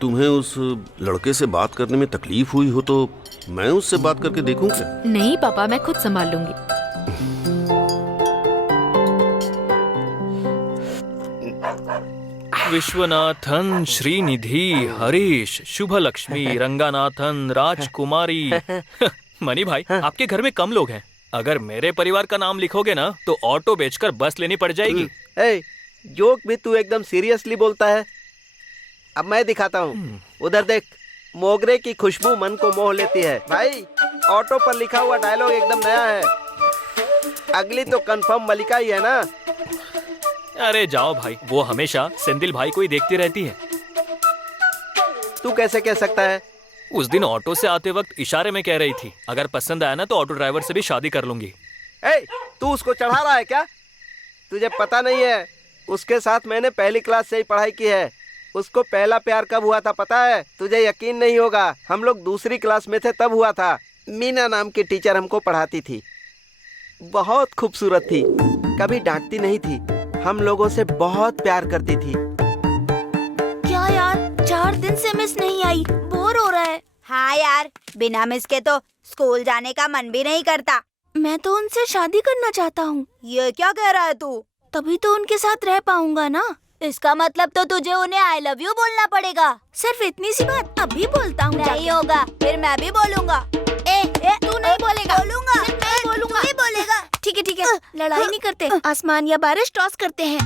तुम्हें उस लड़के से बात करने में तकलीफ हुई हो तो मैं उससे बात करके देखूं क्या? नहीं पापा, मैं खुद संभाल लूंगी। विश्वनाथन, श्रीनिधि, हरीश, शुभ लक्ष्मी, रंगानाथन, राजकुमारी। मनी भाई, आपके घर में कम लोग हैं। अगर मेरे परिवार का नाम लिखोगे ना तो ऑटो बेचकर बस लेनी पड़ जाएगी। जोक भी तू एकदम सीरियसली बोलता है। अब मैं दिखाता हूँ, उधर देख। मोगरे की खुशबू मन को मोह लेती है। भाई, ऑटो पर लिखा हुआ डायलॉग एकदम नया है। अगली तो कंफर्म मलिका ही है ना? अरे जाओ भाई, वो हमेशा सेंदिल भाई को ही देखती रहती है। तू कैसे कह सकता है? उस दिन ऑटो से आते वक्त इशारे में कह रही थी, अगर पसंद आया ना तो ऑटो ड्राइवर से भी शादी कर लूंगी। तू उसको चढ़ा रहा है क्या? तुझे पता नहीं है, उसके साथ मैंने पहली क्लास से ही पढ़ाई की है। उसको पहला प्यार कब हुआ था पता है? तुझे यकीन नहीं होगा, हम लोग दूसरी क्लास में थे तब हुआ था। मीना नाम की टीचर हमको पढ़ाती थी, बहुत खूबसूरत थी, कभी डांटती नहीं थी, हम लोगों से बहुत प्यार करती थी। क्या यार, 4 दिन से मिस नहीं आई, बोर हो रहा है। हाँ यार, बिना मिस के तो स्कूल जाने का मन भी नहीं करता। मैं तो उनसे शादी करना चाहता हूँ। ये क्या कह रहा है तू? तभी तो उनके साथ रह पाऊंगा ना। इसका मतलब तो तुझे उन्हें आई लव यू बोलना पड़ेगा। सिर्फ इतनी सी बात अभी बोलता हूँ। नहीं होगा, फिर मैं भी बोलूंगा। तू नहीं बोलेगा। बोलूंगा। मैं बोलूंगा। तू ही बोलेगा। ठीक है, लड़ाई नहीं करते, आसमान या बारिश टॉस करते हैं।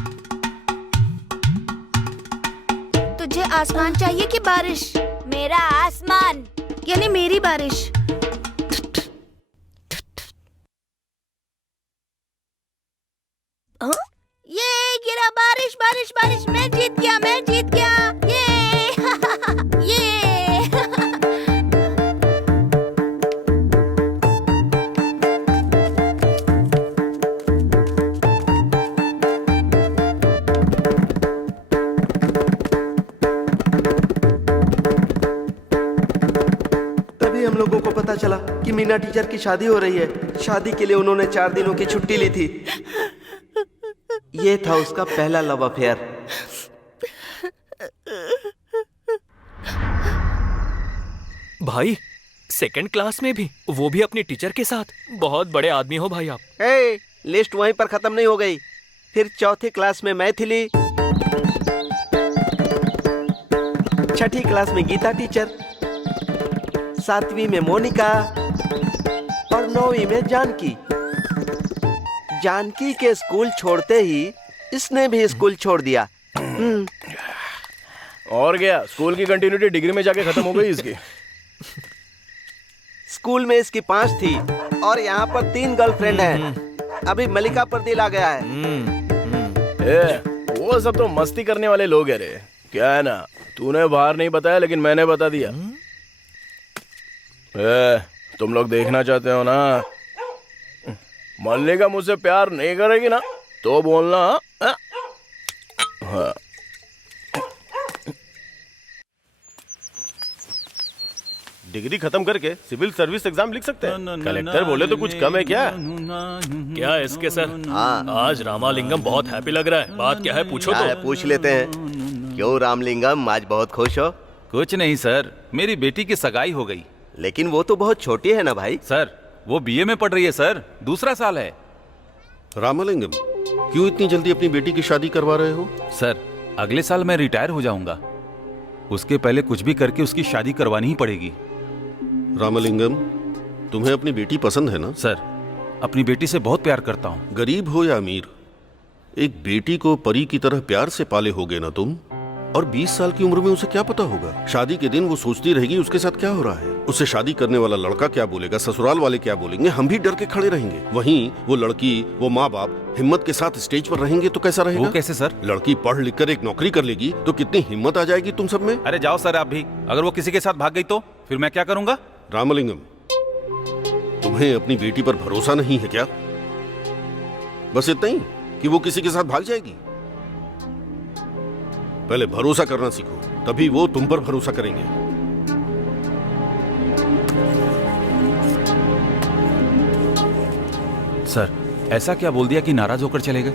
तुझे आसमान चाहिए कि बारिश? मेरा आसमान यानी मेरी बारिश। ये गिरा बारिश बारिश बारिश, मैं जीत गया, मैं जीत गया। ये ये तभी हम लोगों को पता चला कि मीना टीचर की शादी हो रही है। शादी के लिए उन्होंने 4 दिनों की छुट्टी ली थी। ये था उसका पहला लव अफेयर। भाई सेकंड क्लास में भी, वो भी अपनी टीचर के साथ। बहुत बड़े आदमी हो भाई आप। लिस्ट वहीं पर खत्म नहीं हो गई। फिर चौथी क्लास में मैथिली, छठी क्लास में गीता टीचर, 7वीं में मोनिका और 9वीं में जानकी। जानकी के स्कूल छोड़ते ही इसने भी स्कूल छोड़ दिया। और क्या, स्कूल की कंटिन्यूटी डिग्री में जाके खत्म हो गई इसकी। स्कूल में इसकी 5 थी और यहाँ पर 3 गर्लफ्रेंड हैं। अभी मलिका पर दिल आ गया है। वो सब तो मस्ती करने वाले लोग है रे। क्या है ना, तूने बाहर नहीं बताया लेकिन मैंने बता दिया। तुम लोग देखना चाहते हो ना, मल्लिका मुझसे प्यार नहीं करेगी ना तो बोलना। हाँ। डिग्री खत्म करके सिविल सर्विस एग्जाम लिख सकते हैं। कलेक्टर बोले तो कुछ कम है क्या? क्या इसके सर? आज रामालिंगम बहुत हैप्पी लग रहा है। बात क्या है पूछो तो। पूछ लेते हैं। क्यों रामलिंगम, आज बहुत खुश हो? कुछ नहीं सर, मेरी बेटी की सगाई हो गई। लेकिन वो तो बहुत छोटी है ना भाई। सर वो बीए में पढ़ रही है सर, दूसरा साल है। रामलिंगम, क्यों इतनी जल्दी अपनी बेटी की शादी करवा रहे हो? सर अगले साल मैं रिटायर हो जाऊंगा, उसके पहले कुछ भी करके उसकी शादी करवानी ही पड़ेगी। रामलिंगम, तुम्हें अपनी बेटी पसंद है ना? सर अपनी बेटी से बहुत प्यार करता हूँ। गरीब हो या अमीर, एक बेटी को परी की तरह प्यार से पाले होगे ना तुम। और 20 साल की उम्र में उसे क्या पता होगा? शादी के दिन वो सोचती रहेगी उसके साथ क्या हो रहा है। उसे शादी करने वाला लड़का क्या बोलेगा, ससुराल वाले क्या बोलेंगे, हम भी डर के खड़े रहेंगे। वहीं वो लड़की, वो माँ बाप हिम्मत के साथ स्टेज पर रहेंगे तो कैसा रहेगा? वो कैसे सर? लड़की पढ़ लिख कर एक नौकरी कर लेगी तो कितनी हिम्मत आ जाएगी तुम सब में। अरे जाओ सर आप भी, अगर वो किसी के साथ भाग गई तो फिर मैं क्या करूंगा? रामलिंगम, तुम्हें अपनी बेटी पर भरोसा नहीं है क्या? बस इतना ही कि वो किसी के साथ भाग जाएगी? पहले भरोसा करना सीखो, तभी वो तुम पर भरोसा करेंगे। सर ऐसा क्या बोल दिया कि नाराज होकर चले गए?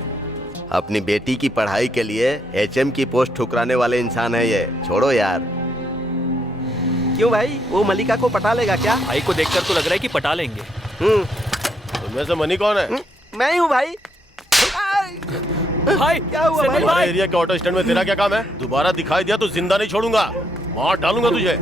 अपनी बेटी की पढ़ाई के लिए एचएम की पोस्ट ठुकराने वाले इंसान है ये। छोड़ो यार। क्यों भाई, वो मलिका को पटा लेगा क्या? भाई को देखकर तो लग रहा है कि पटा लेंगे। तुममें से मनी कौन है? मैं ही हूँ भाई। भाई क्या हुआ भाई? हमारे एरिया के ऑटो स्टैंड में तेरा क्या काम है? दोबारा दिखाई दिया तो जिंदा नहीं छोड़ूंगा, मार डालूंगा तुझे।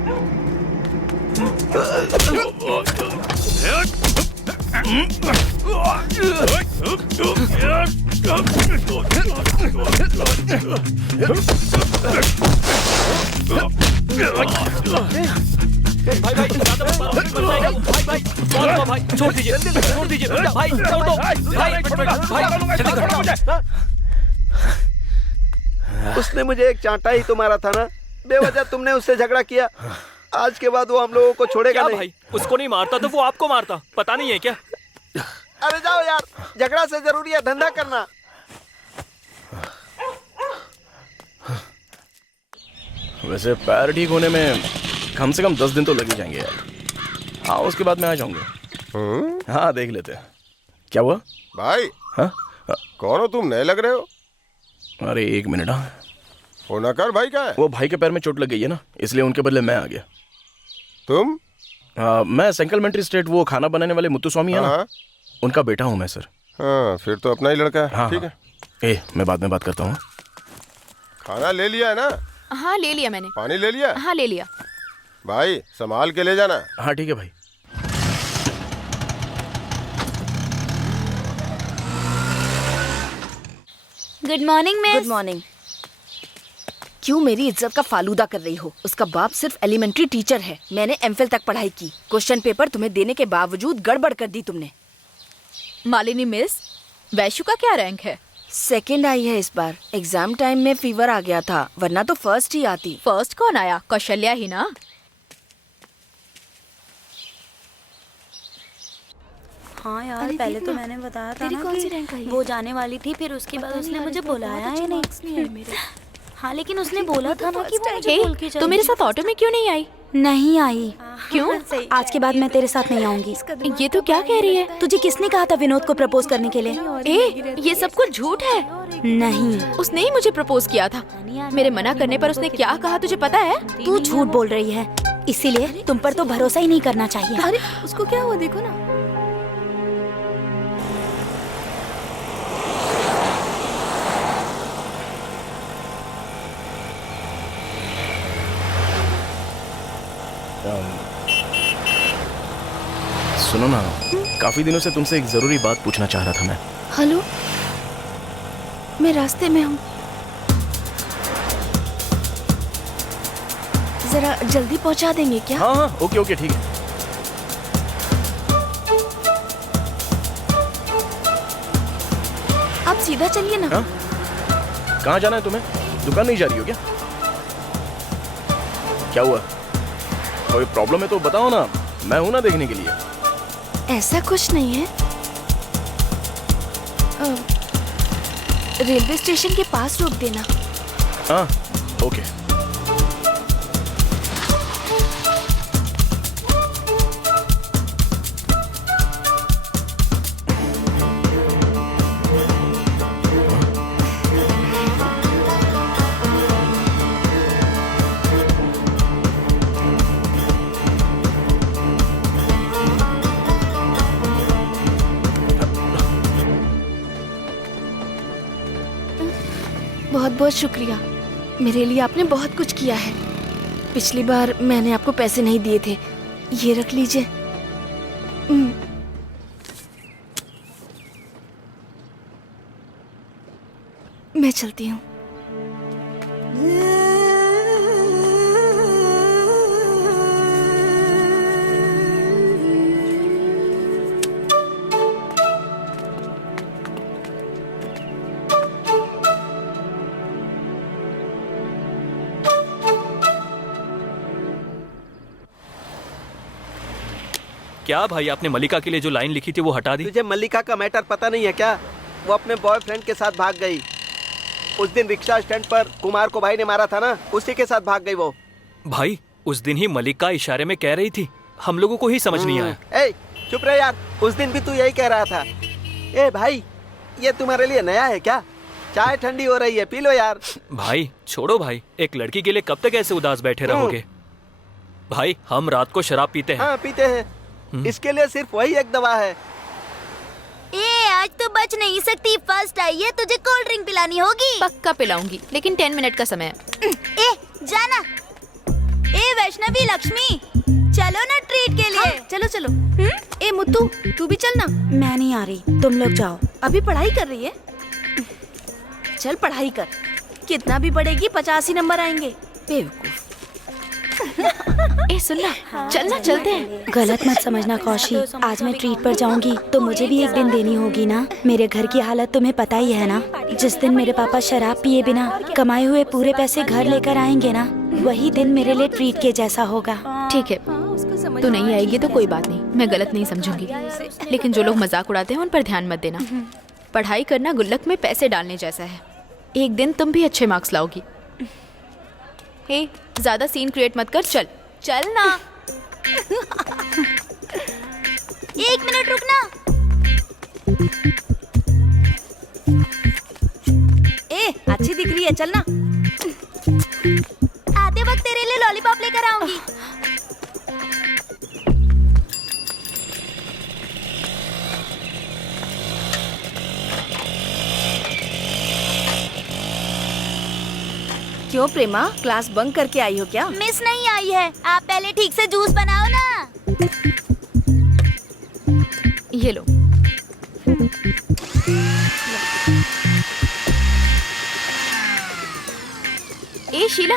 भाई भाई भाई छोड़ दीजिए, छोड़ दीजिए भाई, छोड़ दो भाई। उसने मुझे एक चांटा ही तो मारा था ना, बेवजह तुमने उससे झगड़ा किया। आज के बाद वो हम लोगों को छोड़ेगा नहीं। भाई उसको नहीं मारता तो वो आपको मारता, पता नहीं है क्या? अरे जाओ यार, झगड़ा से जरूरी है धंधा करना। वैसे पैर ठीक होने में कम से कम 10 दिन तो लग ही जाएंगे यार। हाँ उसके बाद मैं आ जाऊंगा। हाँ देख लेते हैं। क्या हुआ भाई? हाँ कौन हो तुम, नए लग रहे हो? अरे एक मिनट। हाँ होनाकर भाई का है? वो भाई के पैर में चोट लग गई है ना, इसलिए उनके बदले मैं आ गया। तुम मैं सेंकलमेंट्री स्टेट वो खाना बनाने वाले मुत्तु स्वामी है ना, उनका बेटा हूँ मैं सर। हाँ, फिर तो अपना ही लड़का है। हाँ, ठीक है। मैं बाद में बात करता हूँ। खाना ले लिया है ना? हाँ ले लिया मैंने। पानी ले लिया? हाँ ले लिया। भाई संभाल के ले जाना। हाँ ठीक है भाई। Good morning miss. Good morning. क्यों मेरी इज्जत का फालूदा कर रही हो? उसका बाप सिर्फ एलिमेंट्री टीचर है। मैंने एमफिल तक पढ़ाई की। क्वेश्चन पेपर तुम्हें देने के बावजूद गड़बड़ कर दी तुमने। मालिनी मिस, वैशु का क्या रैंक है? सेकंड आई है इस बार। एग्जाम टाइम में फीवर आ गया था, वरना तो फर्स्ट ही आती। फर्स्ट कौन आया? कौशल्या ही ना। हाँ यार, पहले तो मैंने बताया था ना कि वो जाने वाली थी, फिर उसके बाद उसने मुझे बुलाया ही नहीं। हाँ लेकिन उसने बोला था ना कि वो मुझे बोल के जाएगी। तो मेरे साथ ऑटो में क्यों नहीं आई? नहीं आई। क्यों? आज के बाद मैं तेरे साथ नहीं आऊंगी। ये तो क्या कह रही है? तुझे किसने कहा था विनोद को प्रपोज करने के लिए? ये सब कुछ झूठ है। नहीं, उसने ही मुझे प्रपोज किया था। मेरे मना करने पर उसने क्या कहा तुझे पता है? तू झूठ बोल रही है, इसीलिए तुम पर तो भरोसा ही नहीं करना चाहिए। अरे उसको क्या हुआ, देखो ना। सुनो ना, काफी दिनों से तुमसे एक जरूरी बात पूछना चाह रहा था मैं। हेलो, मैं रास्ते में हूँ, जरा जल्दी पहुँचा देंगे क्या? हाँ हाँ, ओके ओके ठीक है। आप सीधा चलिए ना। हाँ? कहाँ जाना है तुम्हें? दुकान नहीं जा रही हो क्या? क्या हुआ? कोई प्रॉब्लम है तो बताओ ना, मैं हूं ना देखने के लिए। ऐसा कुछ नहीं है। रेलवे स्टेशन के पास रोक देना। हाँ ओके। बहुत बहुत शुक्रिया, मेरे लिए आपने बहुत कुछ किया है। पिछली बार मैंने आपको पैसे नहीं दिए थे, ये रख लीजिए। मैं चलती हूँ। क्या भाई, आपने मल्लिका के लिए जो लाइन लिखी थी वो हटा दी? तुझे मल्लिका का मैटर पता नहीं है क्या? वो अपने बॉयफ्रेंड के साथ भाग गई। उस दिन रिक्शा स्टैंड पर कुमार को भाई ने मारा था ना, उसी के साथ भाग गई वो। भाई उस दिन ही मल्लिका इशारे में कह रही थी, हम लोगों को ही समझ नहीं आया। ए चुप रहे यार, उस दिन भी तू यही कह रहा था। ए भाई, ये तुम्हारे लिए नया है क्या? चाय ठंडी हो रही है, पी लो यार। भाई छोड़ो भाई, एक लड़की के लिए कब तक ऐसे उदास बैठे रहोगे? भाई हम रात को शराब पीते हैं। हाँ पीते हैं, इसके लिए सिर्फ वही एक दवा है। आज तो बच नहीं सकती, फर्स्ट आई है, तुझे कोल्ड ड्रिंक पिलानी होगी। पक्का पिलाऊंगी, लेकिन 10 मिनट का समय है। जाना। वैष्णवी, लक्ष्मी, चलो ना ट्रीट के लिए। हाँ, चलो चलो। ए मुत्तू, तू भी चल ना। मैं नहीं आ रही, तुम लोग जाओ। अभी पढ़ाई कर रही है? चल पढ़ाई कर, कितना भी पढ़ेगी 85 नंबर आएंगे। बेवकूफ। सुनना, चलना चलते हैं। गलत मत समझना कौशी, आज मैं ट्रीट पर जाऊंगी तो मुझे भी एक दिन देनी होगी ना। मेरे घर की हालत तुम्हें पता ही है ना। जिस दिन मेरे पापा शराब पिए बिना कमाए हुए पूरे पैसे घर लेकर आएंगे ना, वही दिन मेरे लिए ट्रीट के जैसा होगा। ठीक है, तू नहीं आएगी तो कोई बात नहीं, मैं गलत नहीं समझूंगी। लेकिन जो लोग मजाक उड़ाते हैं उन पर ध्यान मत देना। पढ़ाई करना गुल्लक में पैसे डालने जैसा है। एक दिन तुम भी अच्छे मार्क्स लाओगी। हे, ज्यादा सीन क्रिएट मत कर, चल चल ना। 1 मिनट रुकना। अच्छी दिख रही है, चल ना। आते वक्त तेरे लिए लॉलीपॉप लेकर आऊंगी। क्यों प्रेमा, क्लास बंक करके आई हो क्या? मिस नहीं आई है, आप पहले ठीक से जूस बनाओ ना। ये लो। ए शीला,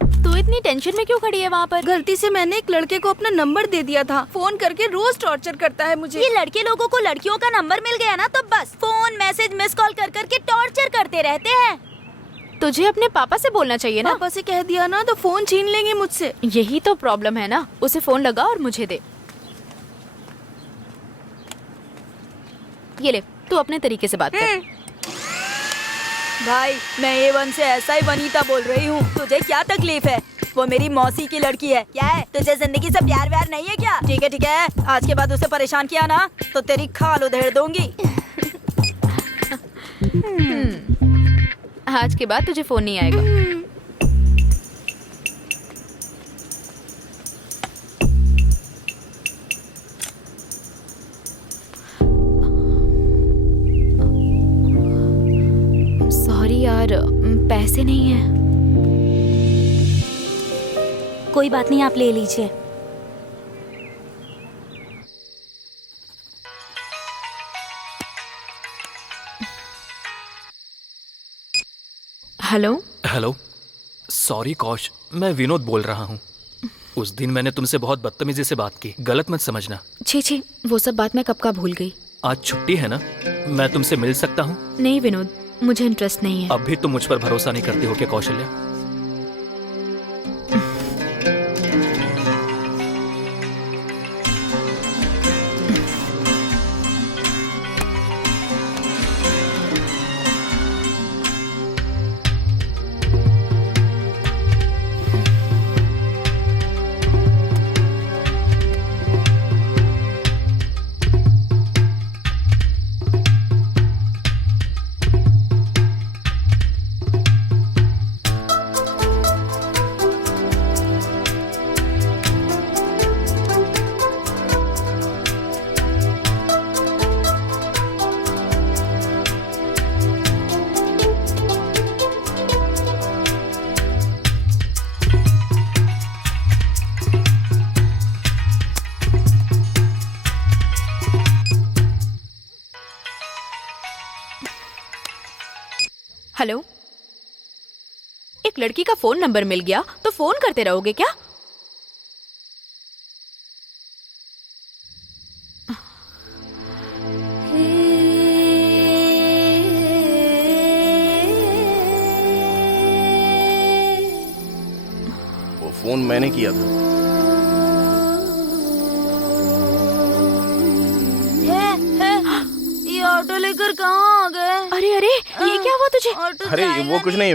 तू इतनी टेंशन में क्यों खड़ी है वहाँ पर? गलती से मैंने एक लड़के को अपना नंबर दे दिया था। फोन करके रोज टॉर्चर करता है मुझे। ये लड़के लोगों को लड़कियों का नंबर मिल गया ना तो बस फोन मैसेज मिस कॉल कर करके टॉर्चर करते रहते हैं। तुझे अपने पापा से बोलना चाहिए ना। पापा से कह दिया ना तो फोन छीन लेंगे मुझसे। यही तो प्रॉब्लम है ना, उसे फोन लगा और मुझे दे। ये ले, तू अपने तरीके से बात कर। भाई मैं A1 से SI वनीता बोल रही हूँ। तुझे क्या तकलीफ है? वो मेरी मौसी की लड़की है। क्या है, तुझे जिंदगी से प्यार व्यार नहीं है क्या? ठीक है, आज के बाद उसे परेशान किया ना तो तेरी खाल उधेड़ दूंगी। आज के बाद तुझे फोन नहीं आएगा। सॉरी यार, पैसे नहीं है। कोई बात नहीं, आप ले लीजिए। हेलो। हेलो, सॉरी कौश, मैं विनोद बोल रहा हूँ। उस दिन मैंने तुमसे बहुत बदतमीजी से बात की, गलत मत समझना। छी, वो सब बात मैं कब का भूल गई। आज छुट्टी है ना, मैं तुमसे मिल सकता हूँ? नहीं विनोद, मुझे इंटरेस्ट नहीं है। अब भी तुम मुझ पर भरोसा नहीं करती हो क्या कौशल्या? हेलो, एक लड़की का फोन नंबर मिल गया तो फोन करते रहोगे क्या? वो फोन मैंने किया था। ये ऑटो लेकर कहाँ आ गए? अरे ये क्या हुआ तुझे? अरे वो कुछ नहीं,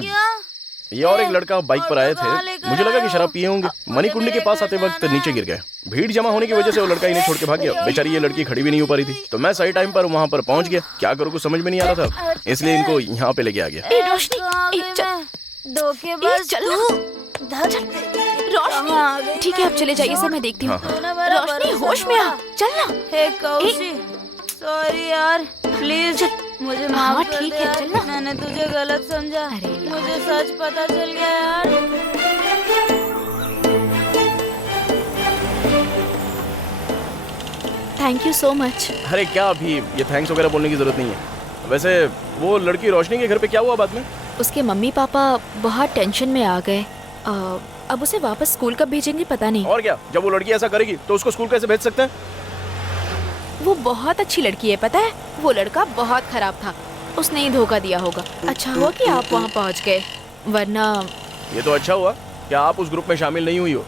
ये और एक लड़का बाइक पर आए थे। मुझे लगा कि शराब पिए होंगे। मणिकुंडी के पास आते वक्त नीचे गिर गए। भीड़ जमा होने की वजह से वो लड़का इन्हें छोड़ के भाग गया। बेचारी ये लड़की खड़ी भी नहीं हो पा रही थी, तो मैं सही टाइम पर वहाँ पर पहुँच गया। क्या करूँ कुछ समझ में नहीं आ रहा था, इसलिए इनको यहाँ पे लेके आ गया। रोशनी, ठीक है आप चले जाइए, सब मैं देखती हूँ। रोशनी होश में आ, चलना। सॉरी यार, प्लीज मुझे माफ कर ठीक दे है, यार। चलना। मैंने तुझे गलत समझा। मुझे सच पता चल गया यार। Thank you so much. अरे क्या, अभी ये थैंक्स वगैरह बोलने की जरूरत नहीं है। वैसे वो लड़की रोशनी के घर पे क्या हुआ बाद में? उसके मम्मी पापा बहुत टेंशन में आ गए। अब उसे वापस स्कूल कब भेजेंगे पता नहीं। और क्या, जब वो लड़की ऐसा करेगी तो उसको स्कूल कैसे भेज सकते हैं? वो बहुत अच्छी लड़की है, पता है। वो लड़का बहुत खराब था, उसने ही धोखा दिया होगा। अच्छा हुआ कि आप वहाँ पहुँच गए, वरना। ये तो अच्छा हुआ कि आप उस ग्रुप में शामिल नहीं हुई हो।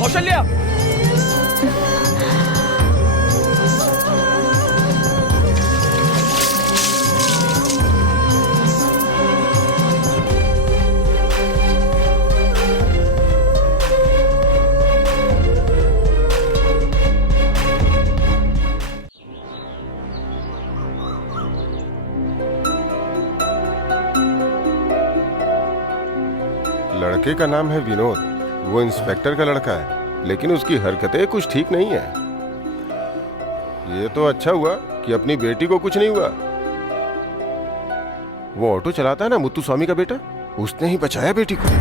कौशल्या, लड़के का नाम है विनोद। वो इंस्पेक्टर का लड़का है, लेकिन उसकी हरकतें कुछ ठीक नहीं है। ये तो अच्छा हुआ कि अपनी बेटी को कुछ नहीं हुआ। वो ऑटो चलाता है ना, मुत्तु स्वामी का बेटा, उसने ही बचाया बेटी को।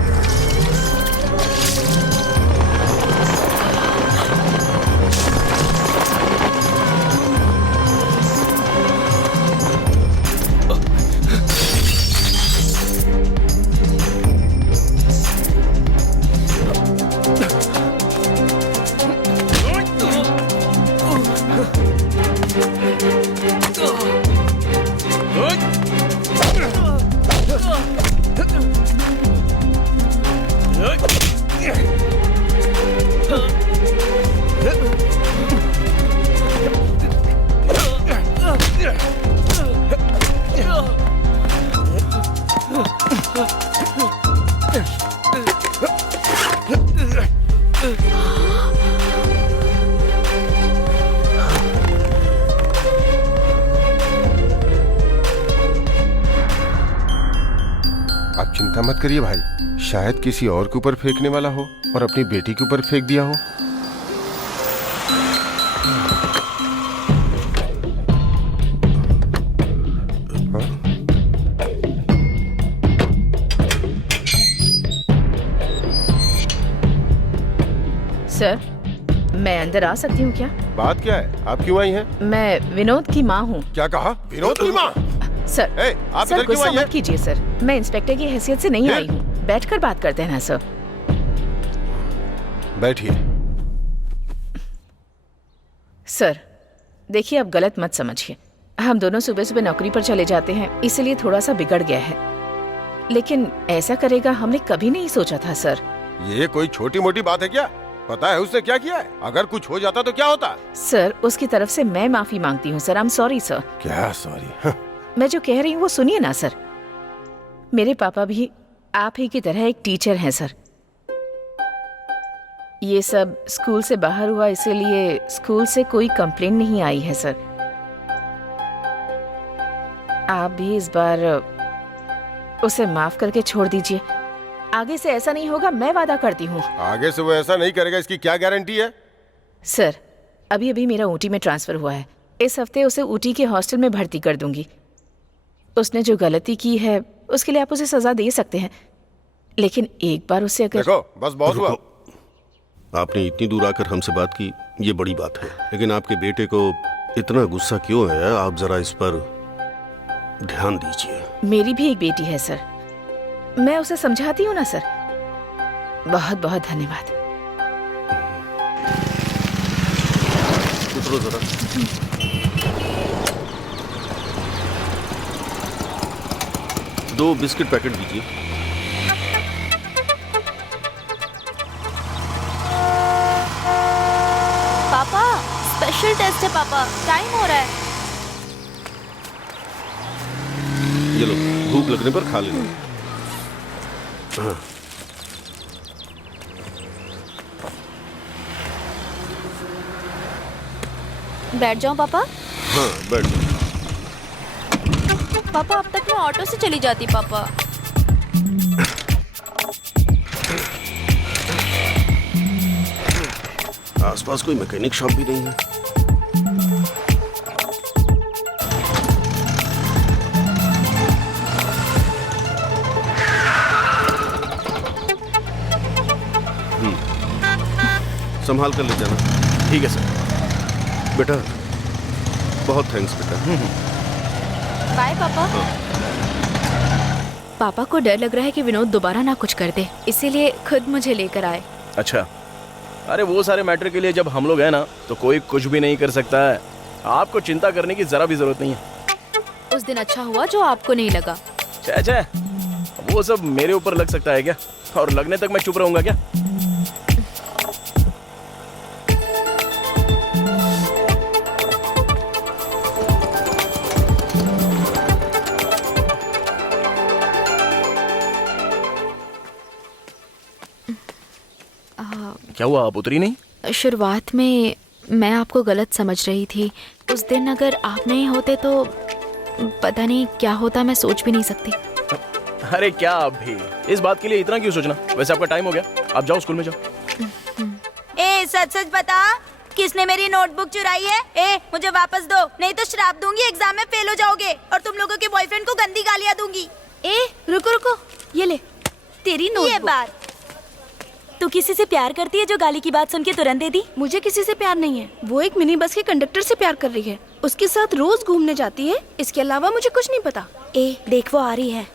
आप चिंता मत करिए भाई, शायद किसी और के ऊपर फेंकने वाला हो और अपनी बेटी के ऊपर फेंक दिया हो। सर, मैं अंदर आ सकती हूँ क्या? बात क्या है? आप क्यों आई हैं? मैं विनोद की माँ हूँ। क्या कहा? विनोद की माँ? सर, आप सर इधर क्यों गुस्सा आई हैं? मत कीजिए सर, मैं इंस्पेक्टर की हैसियत से नहीं आई हूँ। बैठकर बात करते हैं ना सर। बैठिए। सर, देखिए, आप गलत मत समझिए। हम दोनों सुबह सुबह नौकरी पर चले जाते हैं, इसलिए थोड़ा सा बिगड़ गया है। लेकिन ऐसा करेगा हमने कभी नहीं सोचा था सर। ये कोई छोटी मोटी बात है क्या? पता है उसने क्या किया है? अगर कुछ हो जाता तो क्या होता? सर, उसकी तरफ से मैं माफी मांगती हूँ sir. I am sorry sir. क्या सॉरी? मैं जो कह रही हूँ वो सुनिए ना सर। मेरे पापा भी आप ही की तरह एक टीचर हैं सर। ये सब स्कूल से बाहर हुआ, इसीलिए स्कूल से कोई कंप्लेंट नहीं आई है सर। आप भी इस बार उसे माफ करके छोड़ दीजिए। आगे से ऐसा नहीं होगा, मैं वादा करती हूँ। आगे से वो ऐसा नहीं करेगा, इसकी क्या गारंटी है? सर, अभी अभी मेरा ऊटी में ट्रांसफर हुआ है। इस हफ्ते उसे ऊटी के हॉस्टल में भर्ती कर दूंगी। उसने जो गलती की है उसके लिए आप उसे सजा दे सकते हैं, लेकिन एक बार उसे अगर... देखो, बस बहुत हुआ। आपने इतनी दूर आकर हमसे बात की, ये बड़ी बात है। लेकिन आपके बेटे को इतना गुस्सा क्यों है? आप जरा इस पर ध्यान दीजिए। मेरी भी एक बेटी है सर, मैं उसे समझाती हूँ ना सर। बहुत बहुत धन्यवाद। उतरो जरा। दो बिस्किट पैकेट दीजिए। पापा, स्पेशल टेस्ट है पापा, टाइम हो रहा है। ये लो, भूख लगने पर खा लेना। हाँ। बैठ जाऊं पापा? हाँ, बैठ जाओ। पापा, अब तक मैं ऑटो से चली जाती पापा। आसपास कोई मैकेनिक शॉप भी नहीं है। संभाल कर ले जाना। ठीक है सर। बेटा, बहुत थैंक्स बेटा। बाय पापा। पापा को डर लग रहा है कि विनोद दोबारा ना कुछ कर दे, इसीलिए खुद मुझे लेकर आए। अच्छा, अरे वो सारे मैटर के लिए जब हम लोग हैं ना, तो कोई कुछ भी नहीं कर सकता है। आपको चिंता करने की जरा भी जरूरत नहीं है। उस दिन अच्छा हुआ जो आपको नहीं लगा। छे छे, वो सब मेरे ऊपर लग सकता है क्या? और लगने तक मैं चुप रहूंगा क्या? क्या हुआ, आप उतरी नहीं? शुरुआत में मैं आपको गलत समझ रही थी। उस दिन अगर आप नहीं होते तो पता नहीं क्या होता, मैं सोच भी नहीं सकती। अरे क्या अब भी, इस बात के लिए इतना क्यों सोचना? वैसे आपका टाइम हो गया, आप जाओ स्कूल में जाओ। ए सच सच बता, किसने मेरी नोटबुक चुराई है? ए मुझे वापस दो, नहीं तो श्राप दूंगी, एग्जाम में फेल हो जाओगे और तुम लोगों के बॉयफ्रेंड को गंदी गालियां दूंगी। ए रुको रुको, ये ले तेरी नोटबुक। ये बात तू किसी से प्यार करती है जो गाली की बात सुन के तुरंत दे दी? मुझे किसी से प्यार नहीं है, वो एक मिनी बस के कंडक्टर से प्यार कर रही है, उसके साथ रोज घूमने जाती है, इसके अलावा मुझे कुछ नहीं पता। ए देख वो आ रही है।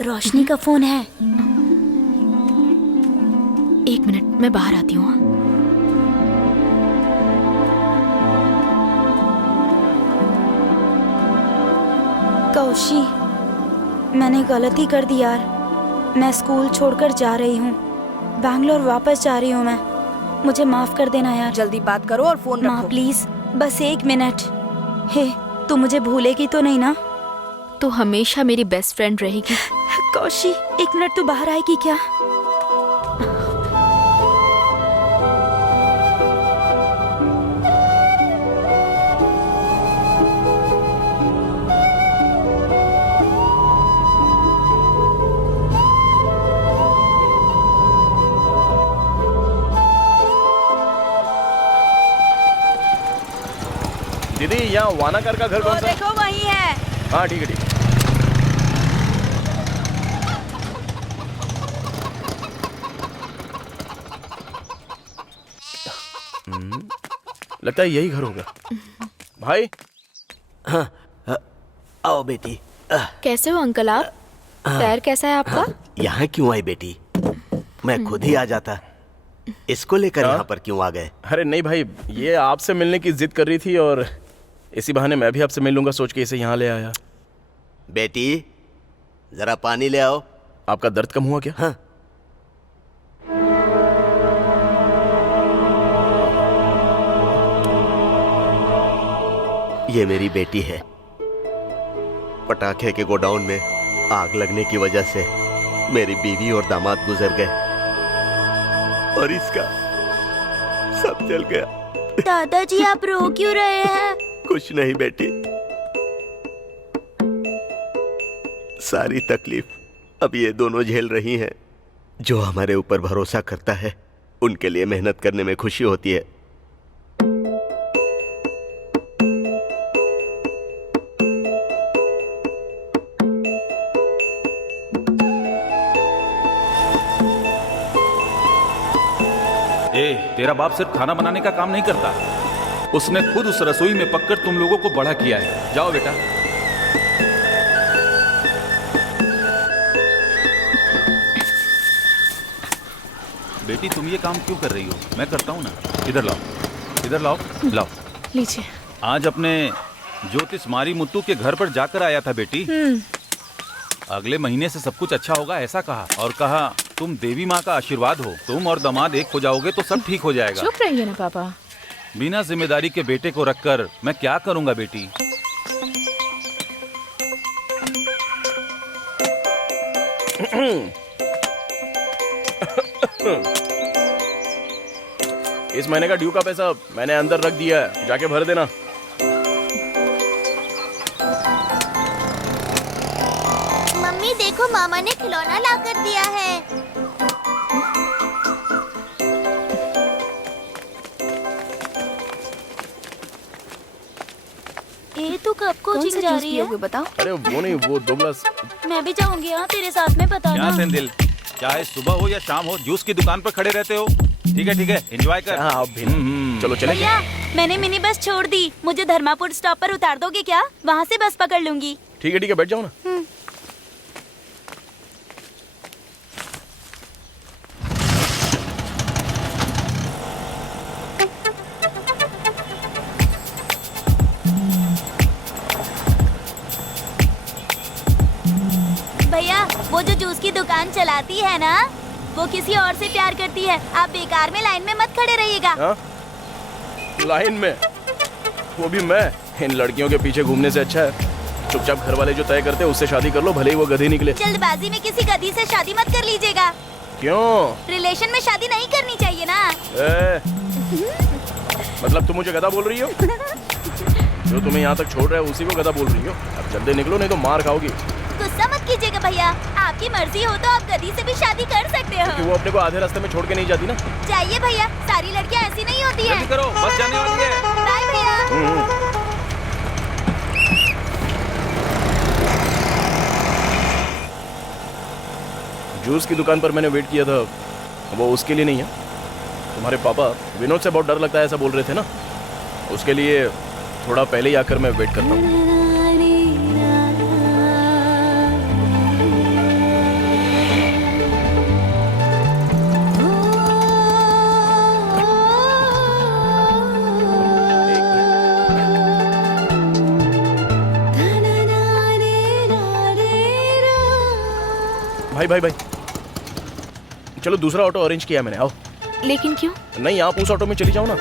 रोशनी का फोन है। 1 मिनट, मैं बाहर आती हूँ। कौशी, मैंने गलती कर दी यार। मैं स्कूल छोड़कर जा रही हूँ, बैंगलोर वापस जा रही हूँ मैं। मुझे माफ कर देना यार। जल्दी बात करो और फोन रखो। माँ प्लीज, बस 1 मिनट। हे, तू मुझे भूलेगी तो नहीं ना? तो हमेशा मेरी बेस्ट फ्रेंड रहेगी। कौशी, 1 मिनट तू बाहर आएगी क्या? दीदी, यहाँ वानाकर का घर कौन सा? देखो वही है। हाँ ठीक है ठीक है। लगता है यही घर होगा। भाई आओ बेटी। कैसे हो अंकल आप? पैर कैसा है आपका? यहाँ क्यों आई बेटी? मैं खुद ही आ जाता। इसको लेकर यहाँ पर क्यों आ गए? अरे नहीं भाई, ये आपसे मिलने की जिद कर रही थी और इसी बहाने मैं भी आपसे मिल लूंगा सोच के इसे यहाँ ले आया। बेटी जरा पानी ले आओ। आपका दर्द कम हुआ क्या? हाँ। ये मेरी बेटी है। पटाखे के गोडाउन में आग लगने की वजह से मेरी बीवी और दामाद गुजर गए और इसका सब जल गया। दादाजी आप रो क्यों रहे हैं? कुछ नहीं बेटी, सारी तकलीफ अब ये दोनों झेल रही हैं। जो हमारे ऊपर भरोसा करता है उनके लिए मेहनत करने में खुशी होती है। तेरा बाप सिर्फ खाना बनाने का काम नहीं करता, उसने खुद उस रसोई में पककर तुम लोगों को बड़ा किया है। जाओ बेटा। बेटी तुम ये काम क्यों कर रही हो? मैं करता हूँ ना। इधर लाओ, इधर लाओ, लाओ लीजिए। आज अपने ज्योतिष मारी मुत्तू के घर पर जाकर आया था बेटी। अगले महीने से सब कुछ अच्छा होगा ऐसा कहा, और कहा तुम देवी माँ का आशीर्वाद हो, तुम और दामाद एक हो जाओगे तो सब ठीक हो जाएगा। चुप रहिए ना पापा। बिना जिम्मेदारी के बेटे को रखकर मैं क्या करूंगा बेटी? इस महीने का ड्यू का पैसा मैंने अंदर रख दिया है, जाके भर देना। मम्मी देखो, मामा ने खिलौना ला कर दिया है। ए तू कब कोचिंग जा रही है? बताओ। अरे वो नहीं, वो 2 गिलास। मैं भी जाऊंगी हाँ तेरे साथ में, पता क्या ना। सेंदिल, चाहे सुबह हो या शाम हो, जूस की दुकान पर खड़े रहते हो। ठीक है, एंजॉय कर। हाँ, अब भी चलो चलेंगे। भैया मैंने मिनी बस छोड़ दी, मुझे धर्मापुर स्टॉप पर उतार दोगे क्या? वहाँ से बस पकड़ लूंगी। ठीक है, बैठ जाओ ना। भैया वो जो जूस की दुकान चलाती है ना, वो किसी और से प्यार करती है। आप बेकार में लाइन में मत खड़े रहिएगा। लाइन में? वो भी मैं? इन लड़कियों के पीछे घूमने से अच्छा है चुपचाप घर वाले जो तय करते हैं उससे शादी कर लो, भले ही वो गधी निकले। जल्दबाजी में किसी गधी से शादी मत कर लीजिएगा। क्यों? रिलेशन में शादी नहीं करनी चाहिए ना। मतलब तुम मुझे गधा बोल रही हो? जो तुम्हें यहाँ तक छोड़ रहा है उसी को गधा बोल रही हो। अब जल्दी निकलो नहीं तो मार खाओगी। गुस्सा मत कीजिएगा भैया, आपकी मर्जी हो तो आप गधी से भी शादी कर सकते हो। कि वो अपने को आधे रास्ते में छोड़ के नहीं जाती ना। जाइए भैया, सारी लड़कियाँ ऐसी नहीं होती हैं। जल्दी करो, बस जाने वाली है। बाय भैया। जूस की दुकान पर मैंने वेट किया था, वो उसके लिए नहीं है। तुम्हारे पापा विनोद से बहुत डर लगता है ऐसा बोल रहे थे ना, उसके लिए थोड़ा पहले ही आकर मैं वेट करता हूँ। भाई भाई भाई, चलो दूसरा ऑटो अरेंज किया मैंने, आओ। लेकिन क्यों? नहीं, आप उस ऑटो में चली जाओ ना।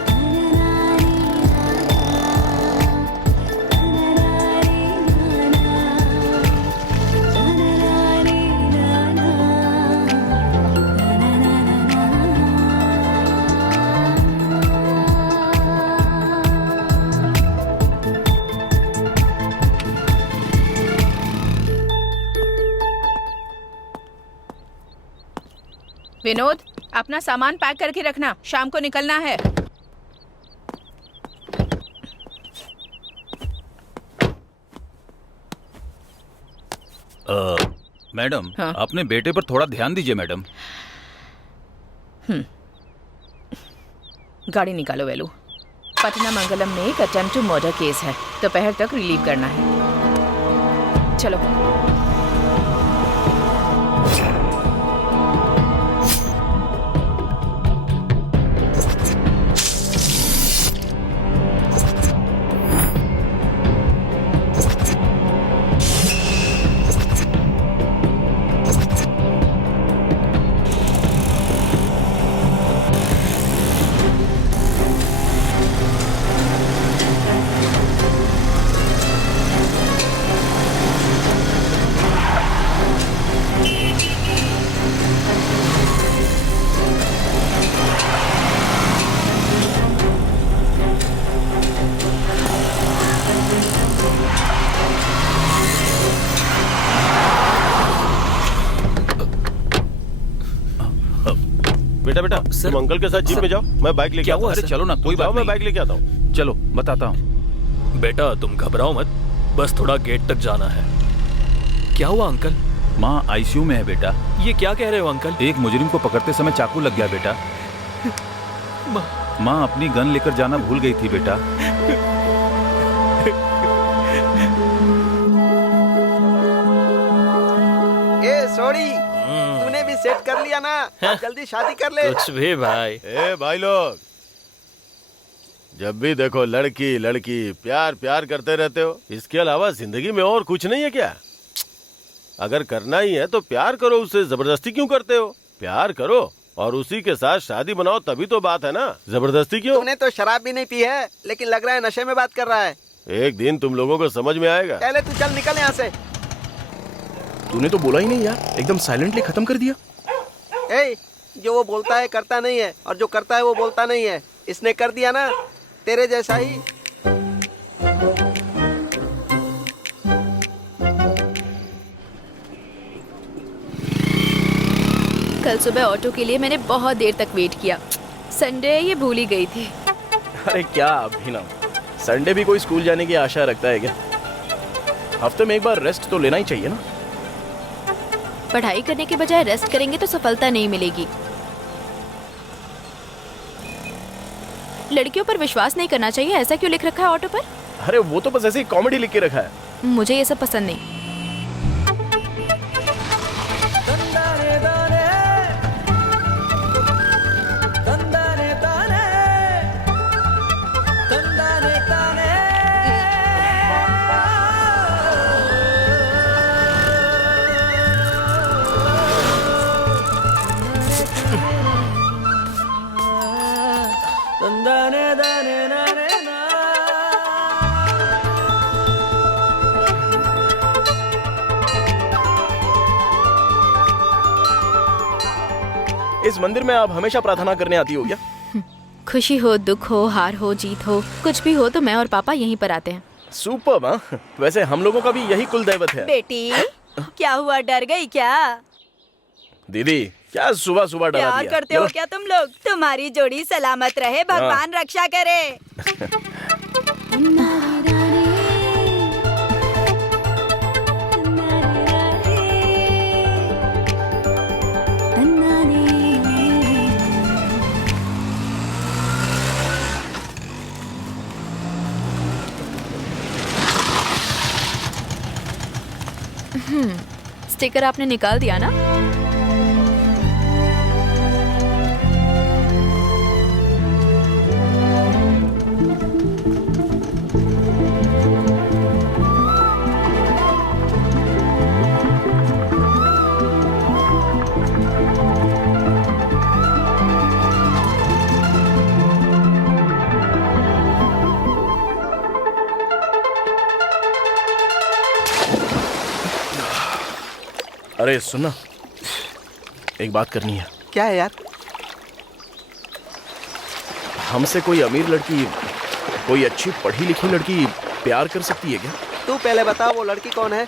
विनोद, अपना सामान पैक करके रखना, शाम को निकलना है। मैडम, हाँ? अपने बेटे पर थोड़ा ध्यान दीजिए मैडम। गाड़ी निकालो वेलू। पटना मंगलम में एक अटेम्प्ट टू मर्डर केस है, दोपहर तक रिलीव करना है। चलो। बेटा बेटा, तुम अंकल के साथ जीप में जाओ, मैं बाइक लेके आता हूँ। अरे चलो ना, कोई बात मैं नहीं। बाइक लेके आता हूँ। चलो बताता हूँ। बेटा तुम घबराओ मत, बस थोड़ा गेट तक जाना है। क्या हुआ अंकल? माँ आईसीयू में है बेटा। ये क्या कह रहे हो अंकल? एक मुजरिम को पकड़ते समय चाकू लग गया बेटा। माँ अपनी गन लेकर जाना भूल गई थी बेटा। ए सोरी, तूने भी सेट कर लिया ना? अब जल्दी शादी कर ले। कुछ भी भाई। ए भाई लोग, जब भी देखो लड़की लड़की प्यार प्यार करते रहते हो, इसके अलावा जिंदगी में और कुछ नहीं है क्या? अगर करना ही है तो प्यार करो, उससे जबरदस्ती क्यों करते हो? प्यार करो और उसी के साथ शादी बनाओ, तभी तो बात है ना। जबरदस्ती क्यों? तूने तो शराब भी नहीं पी है, लेकिन लग रहा है नशे में बात कर रहा है। एक दिन तुम लोगों को समझ में आएगा। पहले तू चल निकल यहाँ से। तूने तो बोला ही नहीं यार, एकदम साइलेंटली खत्म कर दिया। ए, जो वो बोलता है करता नहीं है, और जो करता है वो बोलता नहीं है। इसने कर दिया ना, तेरे जैसा ही। कल सुबह ऑटो के लिए मैंने बहुत देर तक वेट किया। संडे ये भूल ही गई थी। अरे क्या अभिनव, संडे भी कोई स्कूल जाने की आशा रखता है क्या? हफ्ते में एक बार रेस्ट तो लेना ही चाहिए ना। पढ़ाई करने के बजाय रेस्ट करेंगे तो सफलता नहीं मिलेगी। लड़कियों पर विश्वास नहीं करना चाहिए, ऐसा क्यों लिख रखा है ऑटो पर? अरे वो तो बस ऐसे ही कॉमेडी लिख के रखा है। मुझे ये सब पसंद नहीं। इस मंदिर में आप हमेशा प्रार्थना करने आती हो क्या? खुशी हो, दुख हो, हार हो, जीत हो, कुछ भी हो तो मैं और पापा यहीं पर आते हैं। सुपर्ब। हाँ, वैसे हम लोगों का भी यही कुल दैवत है। बेटी क्या हुआ, डर गई क्या? दीदी क्या सुबह सुबह डरा प्यार दिया। करते हो क्या तुम लोग? तुम्हारी जोड़ी सलामत रहे, भगवान रक्षा करे। स्टिकर आपने निकाल दिया ना? अरे सुनना, एक बात करनी है। क्या है यार? हमसे कोई अमीर लड़की, कोई अच्छी पढ़ी लिखी लड़की प्यार कर सकती है क्या? तू पहले बता वो लड़की कौन है?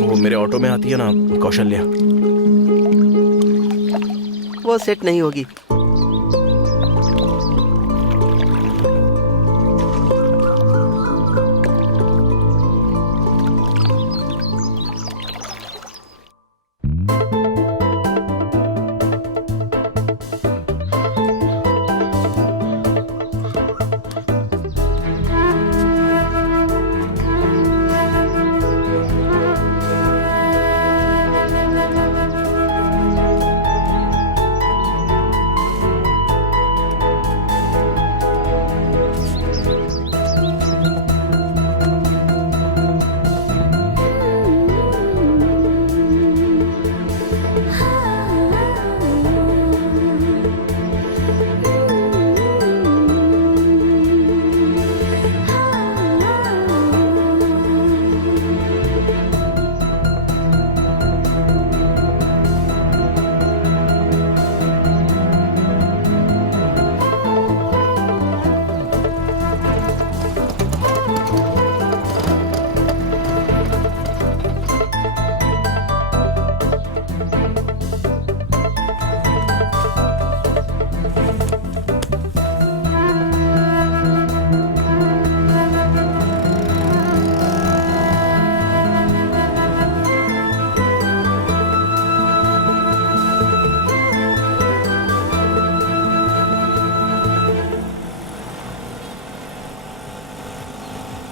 वो मेरे ऑटो में आती है ना, कौशल्या। वो सेट नहीं होगी।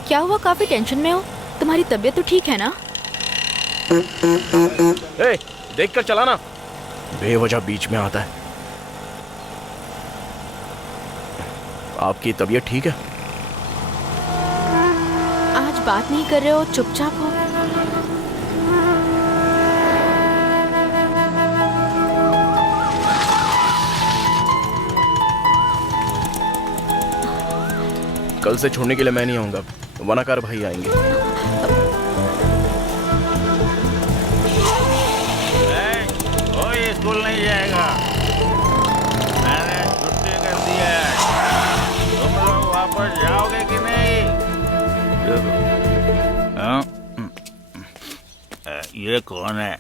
क्या हुआ, काफी टेंशन में हो? तुम्हारी तबीयत तो ठीक है ना? ए, देख कर चलाना, बेवजह बीच में आता है। आपकी तबीयत ठीक है? आज बात नहीं कर रहे हो, चुपचाप हो। कल से छोड़ने के लिए मैं नहीं आऊंगा, वनाकार भाई आएंगे। कोई स्कूल नहीं जाएगा, मैंने छुट्टी कर दी है। तुम लोग वापस जाओगे कि नहीं? ये कौन है?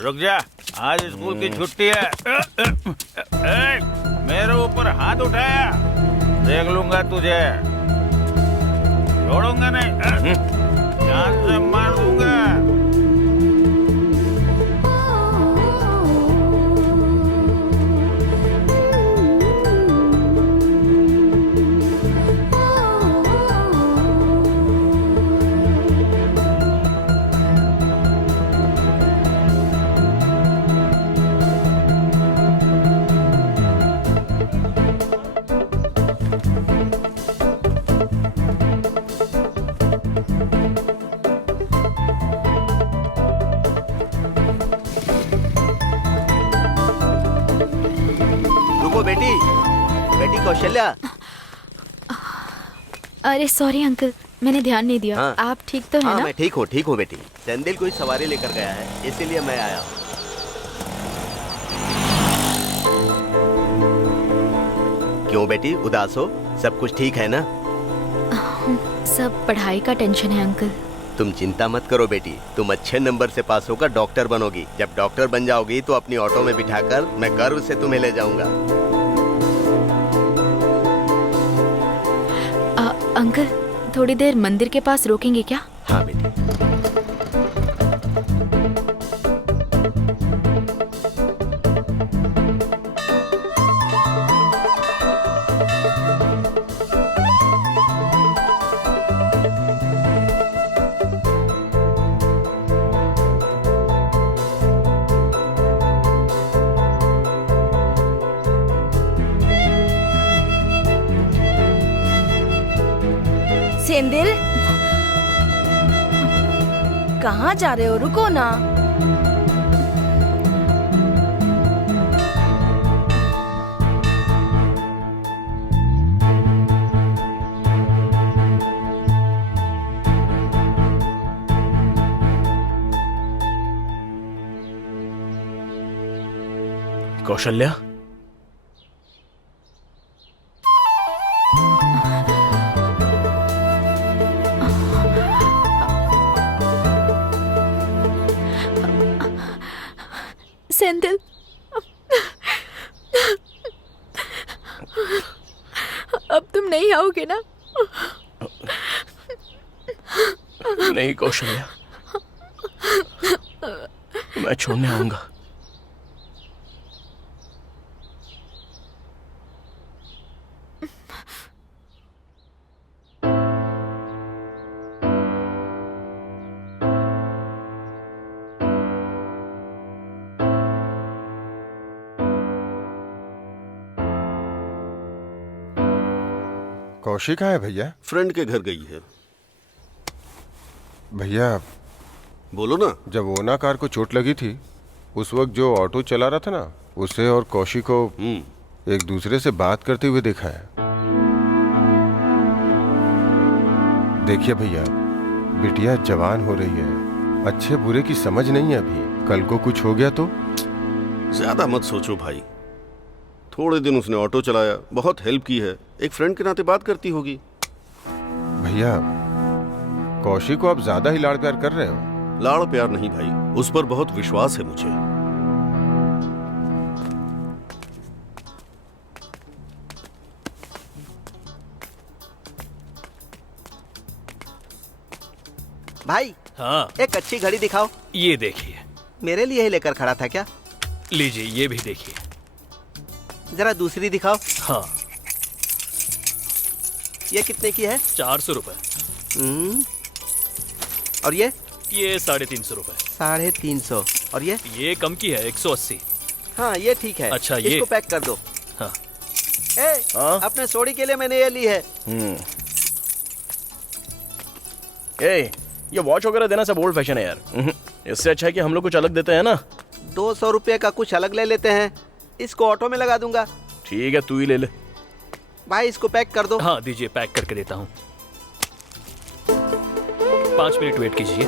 रुक जा, आज स्कूल की छुट्टी है। मेरे ऊपर हाथ उठाया, देख लूंगा तुझे, छोड़ूंगा नहीं, जान से मार दूंगा। बेटी कौशल्या। अरे सॉरी अंकल, मैंने ध्यान नहीं दिया। हाँ। आप ठीक तो है हाँ, ना? मैं ठीक हूँ बेटी। चंदेल कोई सवारी लेकर गया है, इसीलिए मैं आया हूँ। क्यों बेटी उदास हो? सब कुछ ठीक है ना? सब पढ़ाई का टेंशन है अंकल। तुम चिंता मत करो बेटी, तुम अच्छे नंबर से पास होकर डॉक्टर बनोगी। जब डॉक्टर बन जाओगी तो अपनी ऑटो में बिठाकर मैं गर्व से तुम्हें ले जाऊंगा। अंकल थोड़ी देर मंदिर के पास रोकेंगे क्या? हाँ बेटी। सेंदिल, कहाँ जा रहे हो? रुको ना। कौशल्या, सेंथिल, अब तुम नहीं आओगे ना? नहीं कौशल्या, मैं छोड़ने आऊंगा। कौशिक कहाँ है भैया? फ्रेंड के घर गई है। भैया बोलो ना। जब ओना कार को चोट लगी थी उस वक्त जो ऑटो चला रहा था ना, उसे और कौशिक को एक दूसरे से बात करते हुए देखा है। देखिए भैया, बिटिया जवान हो रही है, अच्छे बुरे की समझ नहीं है अभी, कल को कुछ हो गया तो। ज्यादा मत सोचो भाई, थोड़े दिन उसने ऑटो चलाया, बहुत हेल्प की है, एक फ्रेंड के नाते बात करती होगी। भैया कौशिक को आप ज्यादा ही लाड़ प्यार कर रहे हो। लाड़ प्यार नहीं भाई, उस पर बहुत विश्वास है मुझे। भाई हाँ, एक अच्छी घड़ी दिखाओ। ये देखिए। मेरे लिए ही लेकर खड़ा था क्या? लीजिए, ये भी देखिए। जरा दूसरी दिखाओ। हाँ, ये कितने की है? 400 रुपए। और ये 350 रुपए। 350। और ये कम की है, 180। हाँ ये ठीक है। अच्छा, ये इसको पैक कर दो। हाँ। अपने सोडी के लिए मैंने ये ली है। ये वॉच वगैरह देना सब ओल्ड फैशन है यार। इससे अच्छा है कि हम लोग कुछ अलग देते हैं ना। 200 रुपये का कुछ अलग ले लेते हैं, इसको ऑटो में लगा दूंगा। ठीक है, तू ही ले ले। भाई इसको पैक कर दो। हाँ दीजिए, पैक करके देता हूँ। 5 मिनट वेट कीजिए।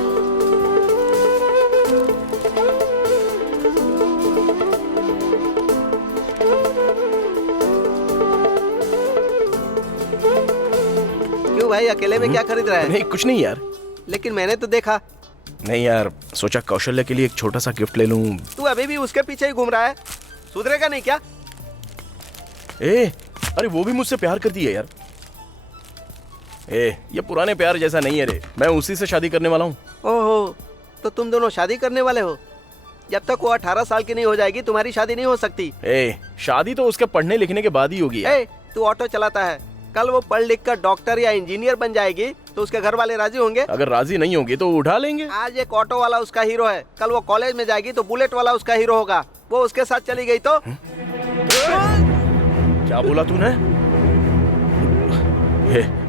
क्यों भाई, अकेले में क्या खरीद रहा है? नहीं कुछ नहीं यार। लेकिन मैंने तो देखा। नहीं यार, सोचा कौशल्या के लिए एक छोटा सा गिफ्ट ले लूं। तू अभी भी उसके पीछे ही घूम रहा है, सुधरेगा नहीं क्या? अरे वो भी मुझसे प्यार करती है यार। ये पुराने प्यार जैसा नहीं है रे, मैं उसी से शादी करने वाला हूँ। ओहो, तो तुम दोनों शादी करने वाले हो? जब तक वो 18 साल की नहीं हो जाएगी तुम्हारी शादी नहीं हो सकती। शादी तो उसके पढ़ने लिखने के बाद ही होगी। तू ऑटो चलाता है, कल वो पढ़ लिख कर डॉक्टर या इंजीनियर बन जाएगी तो उसके घर वाले राजी होंगे? अगर राजी नहीं होंगे तो उठा लेंगे। आज एक ऑटो वाला उसका हीरो है, कल वो कॉलेज में जाएगी तो बुलेट वाला उसका हीरो होगा। वो उसके साथ चली गई तो क्या बोला तूने?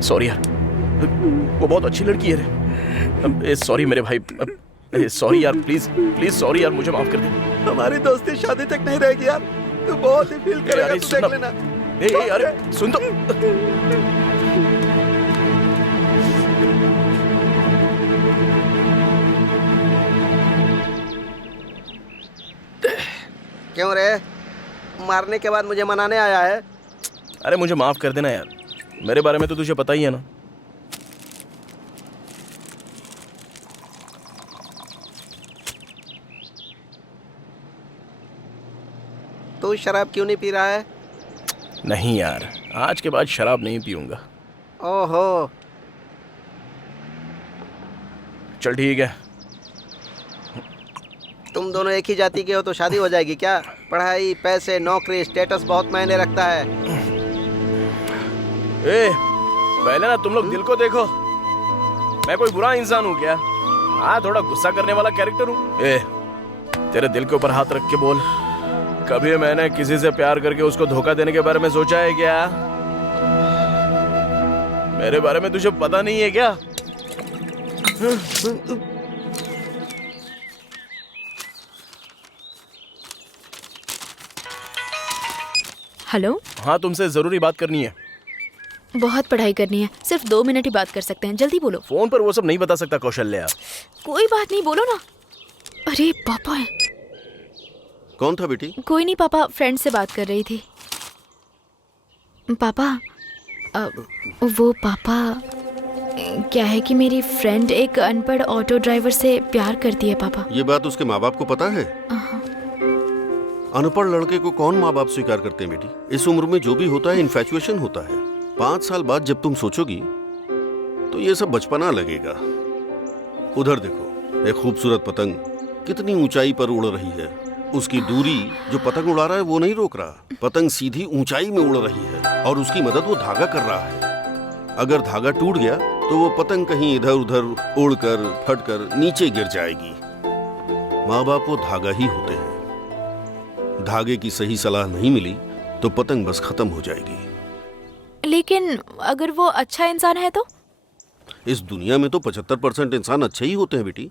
सॉरी यार, वो बहुत अच्छी लड़की है रे। सॉरी मेरे भाई, सॉरी यार, प्लीज प्लीज सॉरी यार, मुझे माफ कर दे। हमारी दोस्ती शादी तक नहीं रहेगी यार, तू बहुत ही फील करेगा, तू देख लेना। अरे सुन तो। क्यों रे, मारने के बाद मुझे मनाने आया है? अरे मुझे माफ कर देना यार, मेरे बारे में तो तुझे पता ही है ना। तू शराब क्यों नहीं पी रहा है? नहीं यार, आज के बाद शराब नहीं पीऊंगा। ओहो। चल ठीक है। तुम दोनों एक ही जाति के हो तो शादी हो जाएगी क्या? पढ़ाई, पैसे, नौकरी, स्टेटस बहुत मायने रखता है। ए, पहले ना तुम लोग दिल को देखो। मैं कोई बुरा इंसान हूँ क्या? हाँ, थोड़ा गुस्सा करने वाला कैरेक्टर हूँ। ए, तेरे दिल के ऊपर हाथ रख के बोल, कभी मैंने किसी से प्यार करके उसको धोखा देने के बारे में सोचा है क्या? मेरे बारे में तुझे पता नहीं है क्या? हेलो। हाँ, तुमसे जरूरी बात करनी है। बहुत पढ़ाई करनी है, सिर्फ 2 मिनट ही बात कर सकते हैं, जल्दी बोलो। फोन पर वो सब नहीं बता सकता कौशल्या। कोई बात नहीं, बोलो ना। अरे पापा है। कौन था बेटी? कोई नहीं पापा, फ्रेंड से बात कर रही थी। पापा वो पापा क्या है कि मेरी फ्रेंड एक अनपढ़ ऑटो ड्राइवर से प्यार करती है पापा। ये बात उसके माँ बाप को पता है? अनपढ़ लड़के को कौन माँ बाप स्वीकार करते हैं बेटी? इस उम्र में जो भी होता है इन्फैचुएशन होता है। 5 साल बाद जब तुम सोचोगी तो ये सब बचपना लगेगा। उधर देखो, एक खूबसूरत पतंग कितनी ऊंचाई पर उड़ रही है। उसकी दूरी जो पतंग उड़ा रहा है वो नहीं रोक रहा। पतंग सीधी ऊंचाई में उड़ रही है और उसकी मदद वो धागा कर रहा है। अगर धागा टूट गया तो वो पतंग कहीं इधर उधर उड़कर फटकर नीचे गिर जाएगी। माँ बाप वो धागा ही होते हैं। धागे की सही सलाह नहीं मिली तो पतंग बस खत्म हो जाएगी। लेकिन अगर वो अच्छा इंसान है तो? इस दुनिया में तो 75% इंसान अच्छे ही होते हैं बेटी,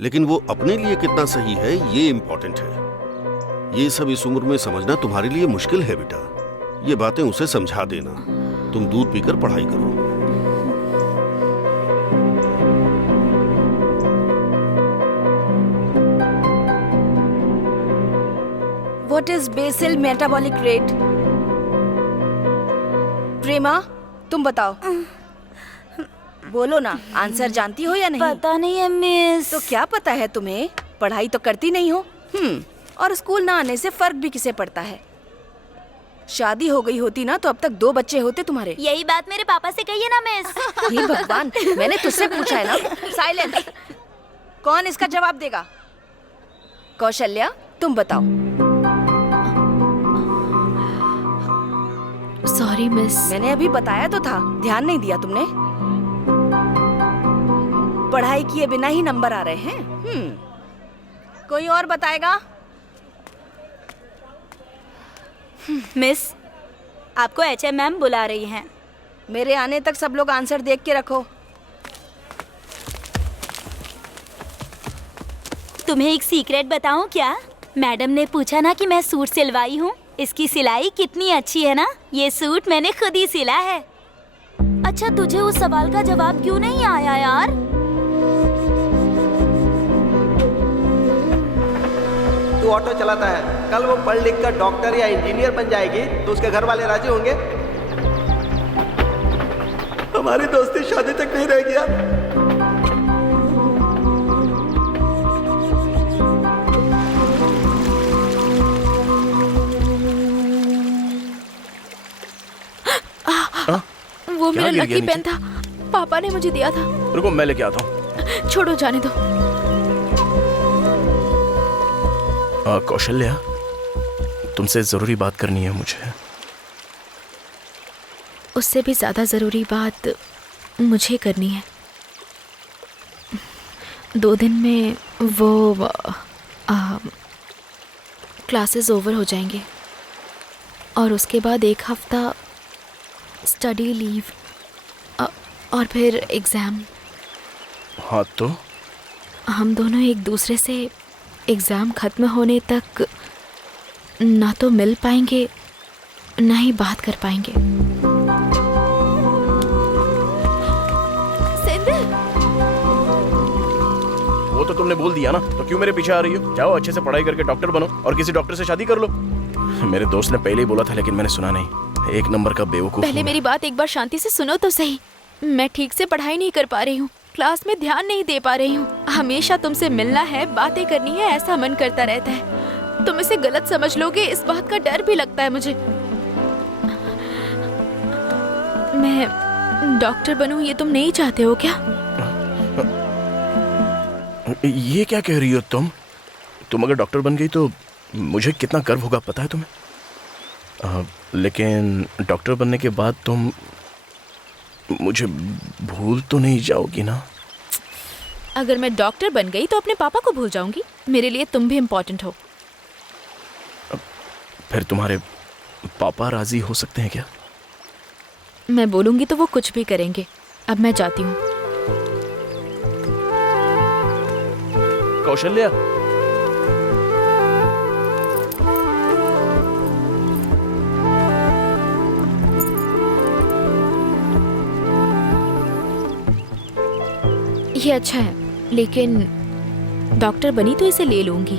लेकिन वो अपने लिए कितना सही है ये इम्पोर्टेंट है। ये सब इस उम्र में समझना तुम्हारे लिए मुश्किल है बेटा। ये बातें उसे समझा देना। तुम दूध पीकर पढ़ाई करो। What is basal metabolic rate? प्रेमा, तुम बताओ। बोलो ना, आंसर जानती हो या नहीं? पता नहीं है मिस। तो क्या पता है तुम्हें? पढ़ाई तो करती नहीं हो। और स्कूल ना आने से फर्क भी किसे पड़ता है? शादी हो गई होती ना तो अब तक 2 बच्चे होते तुम्हारे। यही बात मेरे पापा से कहिए ना मिस। हे भगवान, मैंने तुझसे पूछा है ना। साइलेंट। कौन इसका जवाब देगा? कौशल्या, तुम बताओ। Sorry miss. मैंने अभी बताया तो था, ध्यान नहीं दिया तुमने। पढ़ाई किए बिना ही नंबर आ रहे हैं। कोई और बताएगा? मिस, आपको HM मैम बुला रही हैं। मेरे आने तक सब लोग आंसर देख के रखो। तुम्हें एक सीक्रेट बताऊं क्या? मैडम ने पूछा ना कि मैं सूट सिलवाई हूँ। इसकी सिलाई कितनी अच्छी है ना। ये सूट मैंने खुद ही सिला है। अच्छा, तुझे उस सवाल का जवाब क्यों नहीं आया यार? तू ऑटो चलाता है, कल वो पढ़ लिख कर डॉक्टर या इंजीनियर बन जाएगी तो उसके घर वाले राजी होंगे? हमारी दोस्ती शादी तक नहीं रहेगी यार। वो मेरा लकी पेन था, पापा ने मुझे दिया था। रुको, मैं लेके आता हूँ। छोड़ो, जाने दो। कौशल्या, तुमसे जरूरी बात करनी है मुझे। उससे भी ज्यादा जरूरी बात मुझे करनी है। 2 दिन में वो क्लासेस ओवर हो जाएंगे और उसके बाद 1 हफ्ता स्टडी लीव और फिर एग्ज़ाम। हाँ, तो हम दोनों एक दूसरे से एग्ज़ाम ख़त्म होने तक ना तो मिल पाएंगे ना ही बात कर पाएंगे। वो तो तुमने बोल दिया ना, तो क्यों मेरे पीछे आ रही हो? जाओ, अच्छे से पढ़ाई करके डॉक्टर बनो और किसी डॉक्टर से शादी कर लो। मेरे दोस्त ने पहले ही बोला था लेकिन मैंने सुना नहीं। एक नंबर का बेवकूफ पहले मेरी बात एक बार शांति से सुनो तो सही। मैं ठीक से पढ़ाई नहीं कर पा रही हूँ, क्लास में ध्यान नहीं दे पा रही हूँ। हमेशा तुमसे मिलना है, बातें करनी है, ऐसा मन करता रहता है। तुम इसे गलत समझ लोगे, इस बात का डर भी लगता है मुझे। मैं डॉक्टर बनूं ये तुम नहीं चाहते हो क्या? ये क्या कह रही हो तुम अगर डॉक्टर बन गई तो मुझे कितना गर्व होगा पता है तुम्हें? लेकिन डॉक्टर बनने के बाद तुम मुझे भूल तो नहीं जाओगी ना? अगर मैं डॉक्टर बन गई तो अपने पापा को भूल जाऊंगी। मेरे लिए तुम भी इम्पोर्टेंट हो। फिर तुम्हारे पापा राजी हो सकते हैं क्या? मैं बोलूंगी तो वो कुछ भी करेंगे। अब मैं जाती हूँ। कौशल्या, ये अच्छा है, लेकिन डॉक्टर बनी तो इसे ले लूंगी।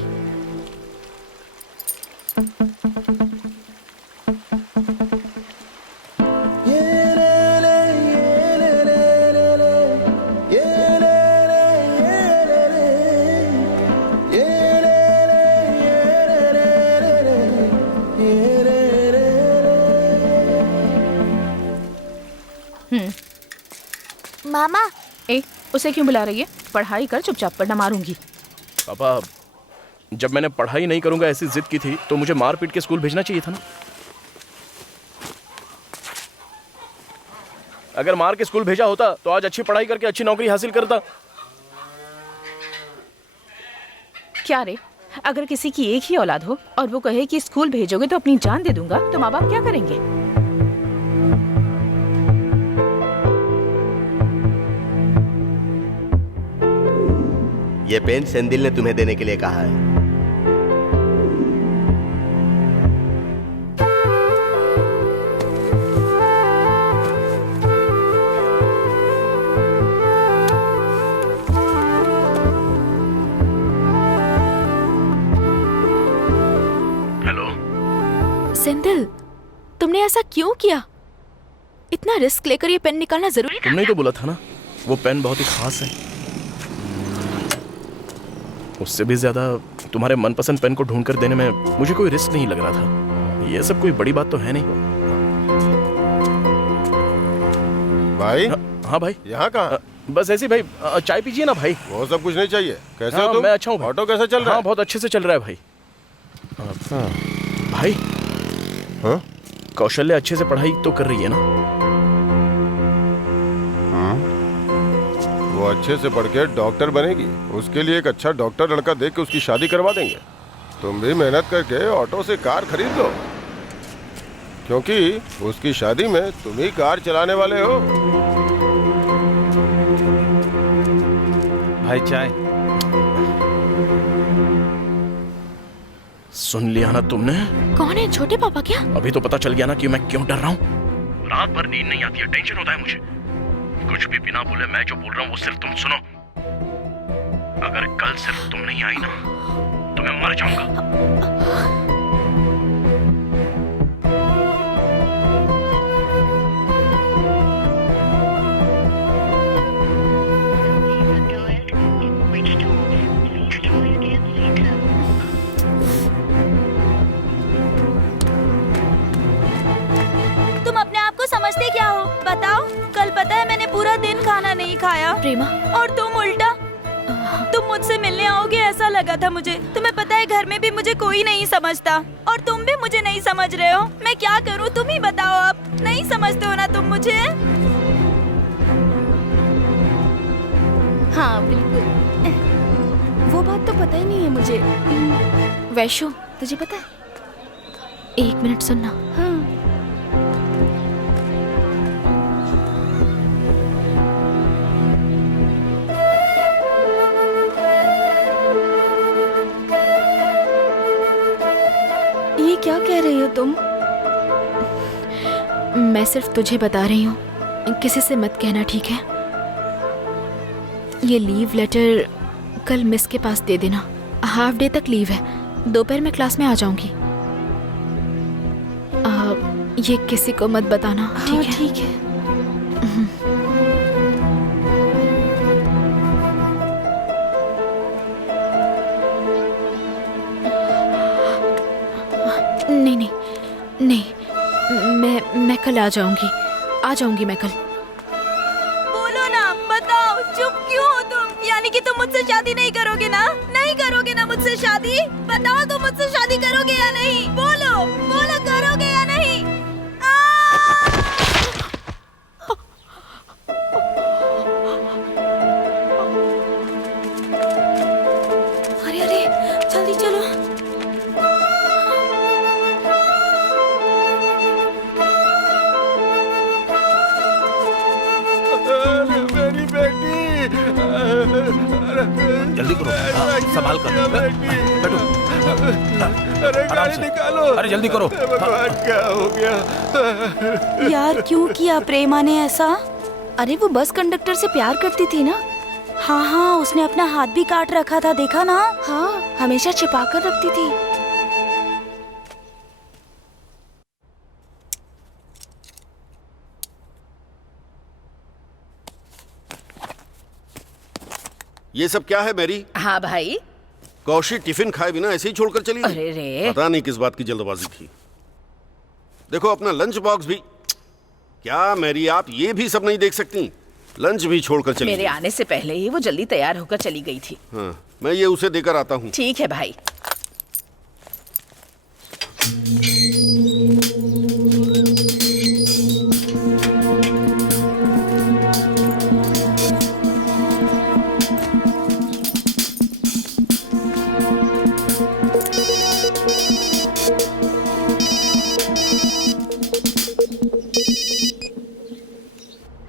मामा, उसे क्यों बुला रही है? पढ़ाई कर चुपचाप, वरना मारूंगी। पापा, जब मैंने पढ़ाई नहीं करूंगा ऐसी जिद की थी तो मुझे मार पीट के स्कूल भेजना चाहिए था ना। अगर मार के स्कूल भेजा होता तो आज अच्छी पढ़ाई करके अच्छी नौकरी हासिल करता। क्या रे, अगर किसी की एक ही औलाद हो और वो कहे कि स्कूल भेजोगे तो अपनी जान दे दूंगा, तो माँ बाप क्या करेंगे? ये पेन सेंदिल ने तुम्हें देने के लिए कहा है। हेलो सेंदिल, तुमने ऐसा क्यों किया? इतना रिस्क लेकर ये पेन निकालना जरूरी था? तुमने ही तो बोला था ना वो पेन बहुत ही खास है। उससे भी ज्यादा तुम्हारे मनपसंद पेन को ढूंढ कर देने में मुझे कोई रिस्क नहीं लग रहा था। ये सब कोई बड़ी बात तो है नहीं। भाई? हाँ भाई। यहाँ कहाँ? बस ऐसे भाई, चाय पीजिए ना भाई। वो सब कुछ नहीं चाहिए। कैसे हाँ, हो तुम? मैं अच्छा हूँ। ऑटो कैसा चल रहा है? हाँ, बहुत अच्छे से चल रहा है भाई। भाई, हाँ? कौशल्या अच्छे से पढ़ाई तो कर रही है ना? वो अच्छे से पढ़ के डॉक्टर बनेगी। उसके लिए एक अच्छा डॉक्टर लड़का देख के उसकी शादी करवा देंगे। तुम भी मेहनत करके ऑटो से कार खरीद लो, क्योंकि उसकी शादी में तुम ही कार चलाने वाले हो। भाई चाय। सुन लिया ना तुमने? कौन है? छोटे पापा क्या? अभी तो पता चल गया ना कि मैं क्यों डर रहा हूँ। रात भर नींद नहीं आती है, टेंशन होता है मुझे। कुछ भी बिना बोले मैं जो बोल रहा हूँ वो सिर्फ तुम सुनो। अगर कल सिर्फ तुम नहीं आई ना तो मैं मर जाऊंगा। तुम अपने आप को समझते क्या हो? बताओ, कल पता है मैंने पूरा दिन खाना नहीं खाया। प्रेमा, और तुम उल्टा तुम मुझसे मिलने आओगे ऐसा लगा था मुझे। तुम्हें पता है घर में भी मुझे कोई नहीं समझता और तुम भी मुझे नहीं समझ रहे हो। मैं क्या करूं तुम ही बताओ। अब नहीं समझते हो ना तुम मुझे? हाँ बिल्कुल, वो बात तो पता ही नहीं है मुझे। वैशु, तुझे पता है? 1 मिनट सुनना। हाँ। ये क्या कह रही हो तुम? मैं सिर्फ तुझे बता रही हूँ, किसी से मत कहना, ठीक है? ये लीव लेटर कल मिस के पास दे देना। हाफ डे तक लीव है, दोपहर में क्लास में आ जाऊंगी। ये किसी को मत बताना, ठीक है? ठीक है। नहीं नहीं नहीं, मैं कल आ जाऊंगी मैं कल। बोलो ना, बताओ, चुप क्यों हो तुम? यानी कि तुम मुझसे शादी नहीं करोगे ना? नहीं करोगे ना मुझसे शादी? बताओ तुम मुझसे शादी करोगे या नहीं? बोलो बोलो, करोगे या नहीं? अरे अरे, जल्दी चलो। मेरी बेटी, जल्दी करो, संभाल कर बैठो। अरे आराम गाड़ी से। निकालो। अरे जल्दी करो। भगवान, क्या हो गया? यार क्यों किया प्रेमा ने ऐसा? अरे वो बस कंडक्टर से प्यार करती थी ना? हाँ हाँ, उसने अपना हाथ भी काट रखा था, देखा ना? हाँ, हमेशा छिपा कर रखती थी। ये सब क्या है मैरी? हाँ भाई। कौशी टिफिन खाए बिना ऐसे ही छोड़कर चली गई। अरे रे। पता नहीं किस बात की जल्दबाजी थी। देखो अपना लंच बॉक्स भी। क्या मैरी, आप ये भी सब नहीं देख सकती? लंच भी छोड़कर चली मेरे गई। आने से पहले ही वो जल्दी तैयार होकर चली गई थी। हाँ, मैं ये उसे देकर आता हूँ। ठीक है भाई।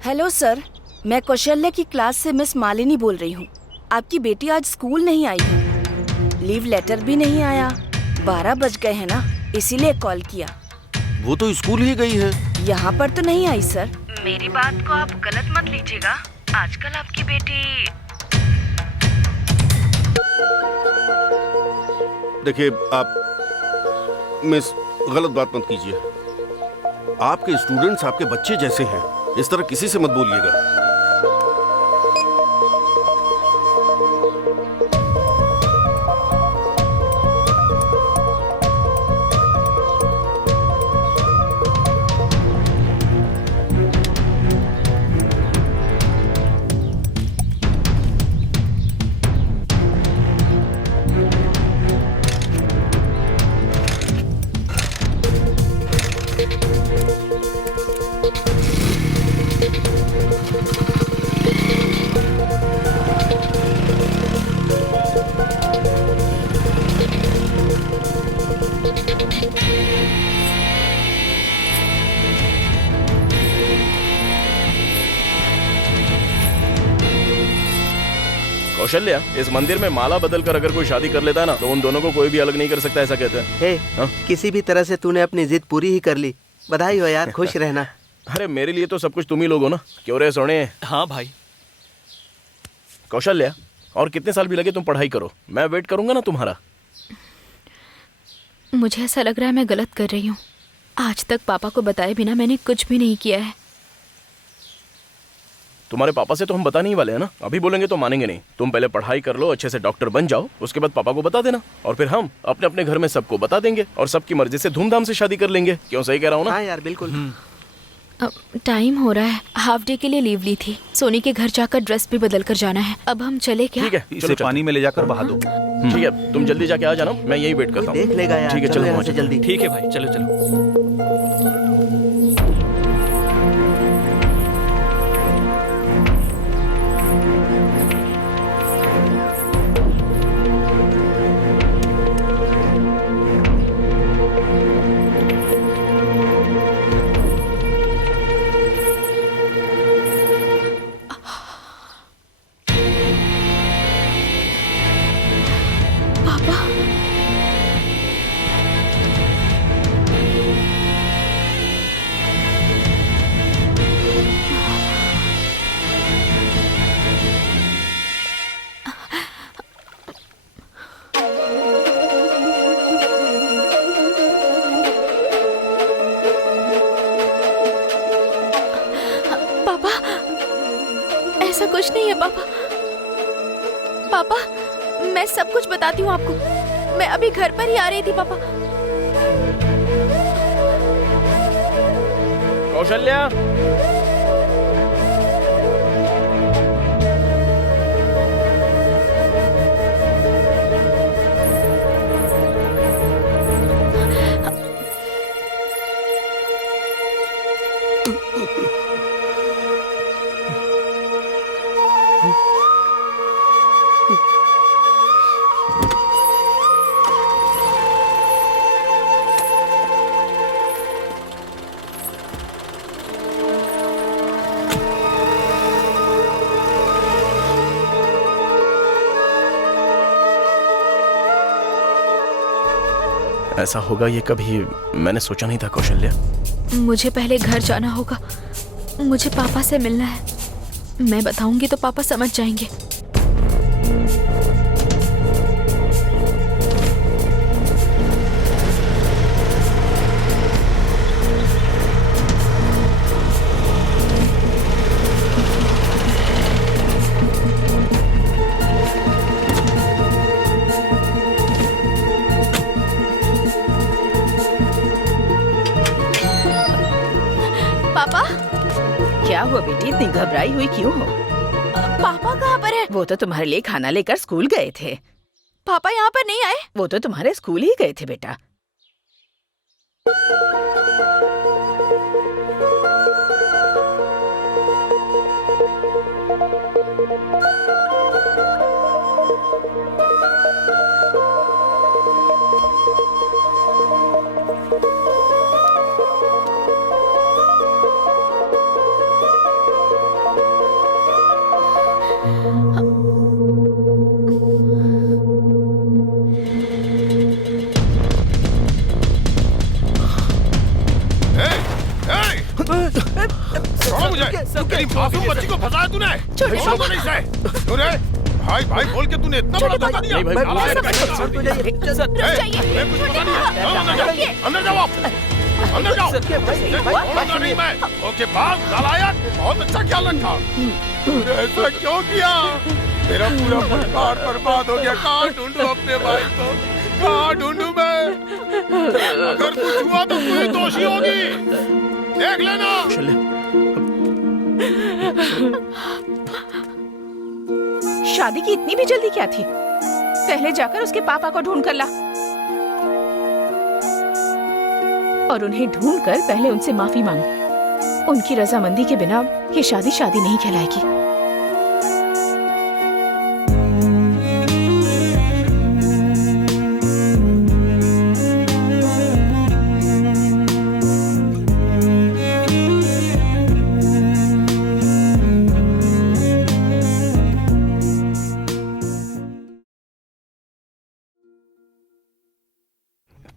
हेलो सर, मैं कौशल्या की क्लास से मिस मालिनी बोल रही हूँ। आपकी बेटी आज स्कूल नहीं आई है, लीव लेटर भी नहीं आया। 12 बज गए हैं ना, इसीलिए कॉल किया। वो तो स्कूल ही गई है। यहाँ पर तो नहीं आई सर। मेरी बात को आप गलत मत लीजिएगा, आजकल आपकी बेटी। देखिए आप मिस, गलत बात मत कीजिए। आपके स्टूडेंट्स आपके बच्चे जैसे हैं, इस तरह किसी से मत बोलिएगा। कौशल्या, इस मंदिर में माला बदल कर अगर कोई शादी कर लेता है ना, तो उन दोनों को कोई भी अलग नहीं कर सकता, ऐसा कहते हैं। हे, किसी भी तरह से तूने अपनी जिद पूरी ही कर ली। बधाई हो यार, खुश रहना। अरे मेरे लिए तो सब कुछ तुम ही लोग हो ना, क्यों रे सोने? हाँ भाई। कौशल्या, और कितने साल भी लगे तुम पढ़ाई करो, मैं वेट करूंगा ना तुम्हारा। मुझे ऐसा लग रहा है मैं गलत कर रही हूँ। आज तक पापा को बताए बिना मैंने कुछ भी नहीं किया है। तुम्हारे पापा से तो हम बता नहीं वाले हैं ना, अभी बोलेंगे तो मानेंगे नहीं। तुम पहले पढ़ाई कर लो, अच्छे से डॉक्टर बन जाओ, उसके बाद पापा को बता देना, और फिर हम अपने अपने घर में सबको बता देंगे और सबकी मर्जी से धूमधाम से शादी कर लेंगे। क्यों, सही कह रहा हूँ ना? हाँ यार, बिल्कुल। अब टाइम हो रहा है, हाफ डे के लिए लीव ली थी। सोनी के घर जाकर ड्रेस भी बदल कर जाना है। अब हम चले क्या? ठीक है, इसे पानी में ले जाकर बहा दो। ठीक है, तुम जल्दी जाके आ जाना, मैं यही वेट करता हूँ। देख लेगा यार। ठीक है, चलो चलो यहाँ से जल्दी। ठीक है भाई, चलो चलो। पापा पापा, मैं सब कुछ बताती हूँ आपको। मैं अभी घर पर ही आ रही थी पापा। कौशल्या, ऐसा होगा ये कभी मैंने सोचा नहीं था कौशल्या। मुझे पहले घर जाना होगा। मुझे पापा से मिलना है। मैं बताऊंगी तो पापा समझ जाएंगे। पापा, क्या हुआ बेटी, इतनी घबराई हुई क्यों हो? पापा कहाँ पर है? वो तो तुम्हारे लिए खाना लेकर स्कूल गए थे। पापा यहाँ पर नहीं आए? वो तो तुम्हारे स्कूल ही गए थे बेटा। तेरी मासूम बच्ची को फंसाया तूने। तूने भाई भाई बोल के तूने इतना बड़ा धोखा दिया। कुछ पता नहीं है। अंदर जाओ आप, अंदर जाओ। नहीं मैं ओके भाग नालायक, बहुत अच्छा ख्याल रखा। तूने ऐसा क्यों किया? मेरा पूरा परिवार बर्बाद हो गया। कहाँ ढूंढूं अपने भाई को, कहाँ ढूंढूं मैं? अगर कुछ हुआ तो तू ही दोषी होगी, देख लेना। शादी की इतनी भी जल्दी क्या थी? पहले जाकर उसके पापा को ढूंढ कर ला और उन्हें ढूंढकर पहले उनसे माफी मांग। उनकी रजामंदी के बिना ये शादी शादी नहीं कहलाएगी।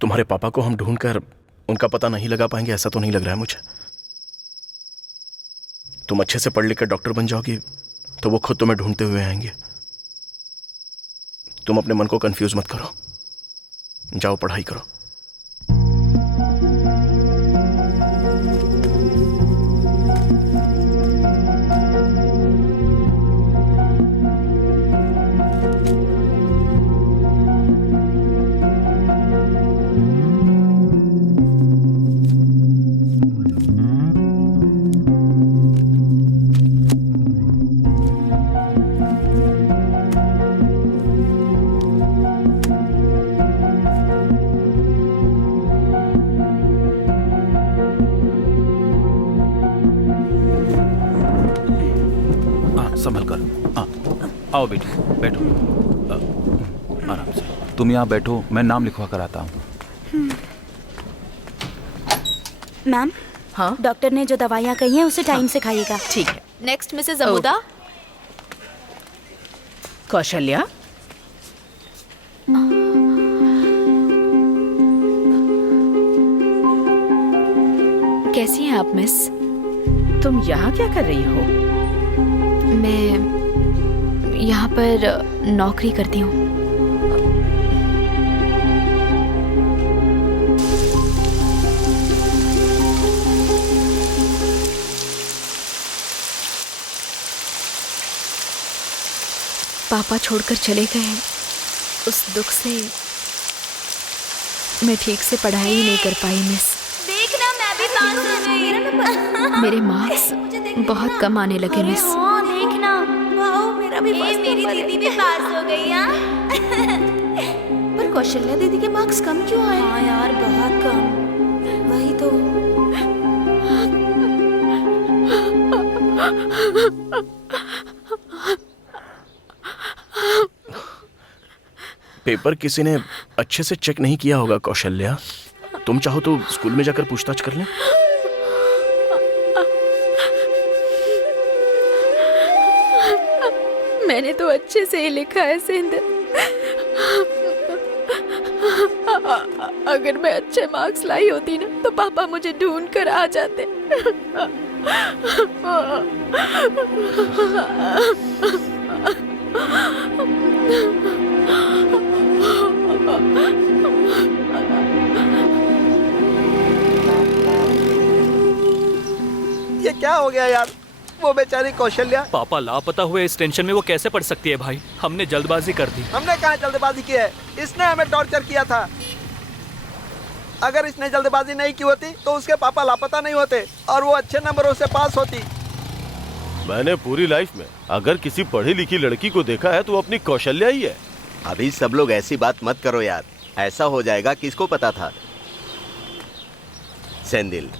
तुम्हारे पापा को हम ढूंढकर उनका पता नहीं लगा पाएंगे, ऐसा तो नहीं लग रहा है मुझे। तुम अच्छे से पढ़ लिख कर डॉक्टर बन जाओगी तो वो खुद तुम्हें ढूंढते हुए आएंगे। तुम अपने मन को कंफ्यूज मत करो, जाओ पढ़ाई करो। संभल कर। आओ बेटी, बैठो आराम से। तुम यहाँ बैठो, मैं नाम लिखवा कर आता हूँ। मैम, हाँ, डॉक्टर ने जो दवाइयाँ कही हैं उसे टाइम से खाइएगा। ठीक है। Next Mrs अमुदा। कौशल्या, कैसी हैं आप मिस? तुम यहाँ क्या कर रही हो? मैं यहाँ पर नौकरी करती हूँ। पापा छोड़कर चले गए, उस दुख से मैं ठीक से पढ़ाई ही नहीं कर पाई मिस। देखना मैं भी पास हो गई। मेरे मार्क्स बहुत कम आने लगे मिस। हाँ, देखना वाओ मेरा भी मेरी दीदी भी पास हो गई। पर कौशल्या दीदी के मार्क्स कम क्यों आए? हाँ यार बहुत कम। वही तो। पेपर किसी ने अच्छे से चेक नहीं किया होगा कौशल्या। तुम चाहो तो स्कूल में जाकर पूछताछ कर लें। मैंने तो अच्छे से ही लिखा है सिंध। अगर मैं अच्छे मार्क्स लाई होती ना तो पापा मुझे ढूंढ कर आ जाते। ये क्या हो गया यार? वो बेचारी कौशल्या। पापा लापता हुए इस टेंशन में वो कैसे पढ़ सकती है भाई? हमने जल्दबाजी कर दी। हमने कहाँ जल्दबाजी की है? इसने हमें टॉर्चर किया था। अगर इसने जल्दबाजी नहीं की होती तो उसके पापा लापता नहीं होते और वो अच्छे नंबरों से पास होती। मैंने पूरी लाइफ में अगर किसी पढ़ी लिखी लड़की को देखा है तो अपनी कौशल्या ही है। अभी सब लोग ऐसी बात मत करो यार, ऐसा हो जाएगा किसको पता था। सेंदिल,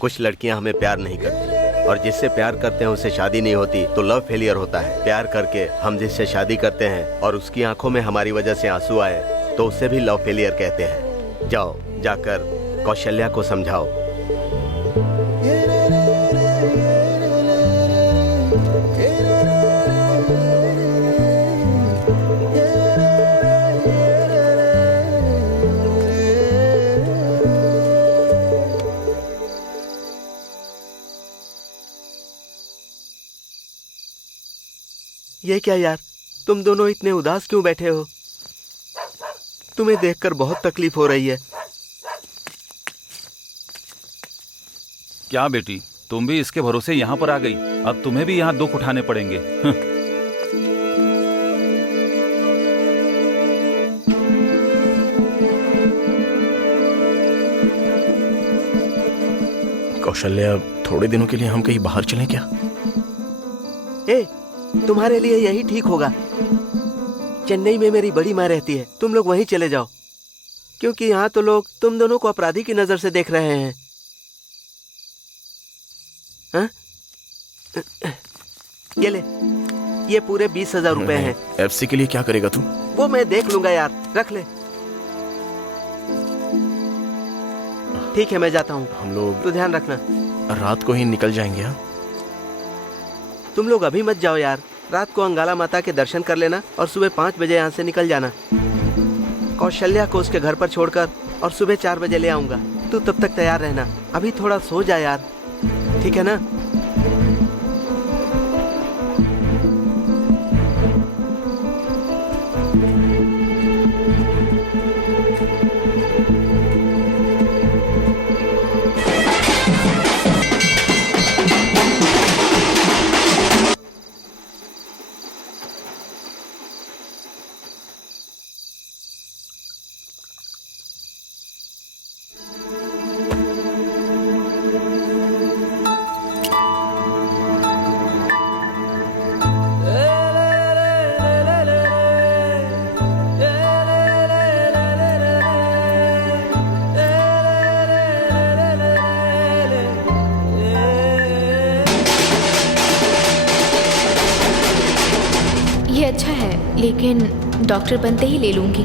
कुछ लड़कियां हमें प्यार नहीं करती और जिससे प्यार करते हैं उससे शादी नहीं होती तो लव फेलियर होता है। प्यार करके हम जिससे शादी करते हैं और उसकी आंखों में हमारी वजह से आंसू आए तो उसे भी लव फेलियर कहते हैं। जाओ, जाकर कौशल्या को समझाओ। ये क्या यार, तुम दोनों इतने उदास क्यों बैठे हो? तुम्हें देखकर बहुत तकलीफ हो रही है। क्या बेटी, तुम भी इसके भरोसे यहाँ पर आ गई? अब तुम्हें भी यहाँ दुख उठाने पड़ेंगे। कौशल्या, थोड़े दिनों के लिए हम कहीं बाहर चलें क्या? तुम्हारे लिए यही ठीक होगा। चेन्नई में मेरी बड़ी माँ रहती है, तुम लोग वहीं चले जाओ, क्योंकि यहाँ तो लोग तुम दोनों को अपराधी की नजर से देख रहे हैं। हाँ? ये ले, ये पूरे 20,000 रुपए हैं। एफसी के लिए क्या करेगा तू? वो मैं देख लूंगा यार, रख ले। ठीक है, मैं जाता हूँ। हम लोग तो ध्यान रखना, रात को ही निकल जाएंगे। हाँ, तुम लोग अभी मत जाओ यार, रात को अंगाला माता के दर्शन कर लेना और सुबह 5 बजे यहाँ से निकल जाना। कौशल्या को उसके घर पर छोड़कर और सुबह 4 बजे ले आऊंगा। तू तब तक तैयार रहना, अभी थोड़ा सो जा यार, ठीक है ना? ये अच्छा है, लेकिन डॉक्टर बनते ही ले लूंगी।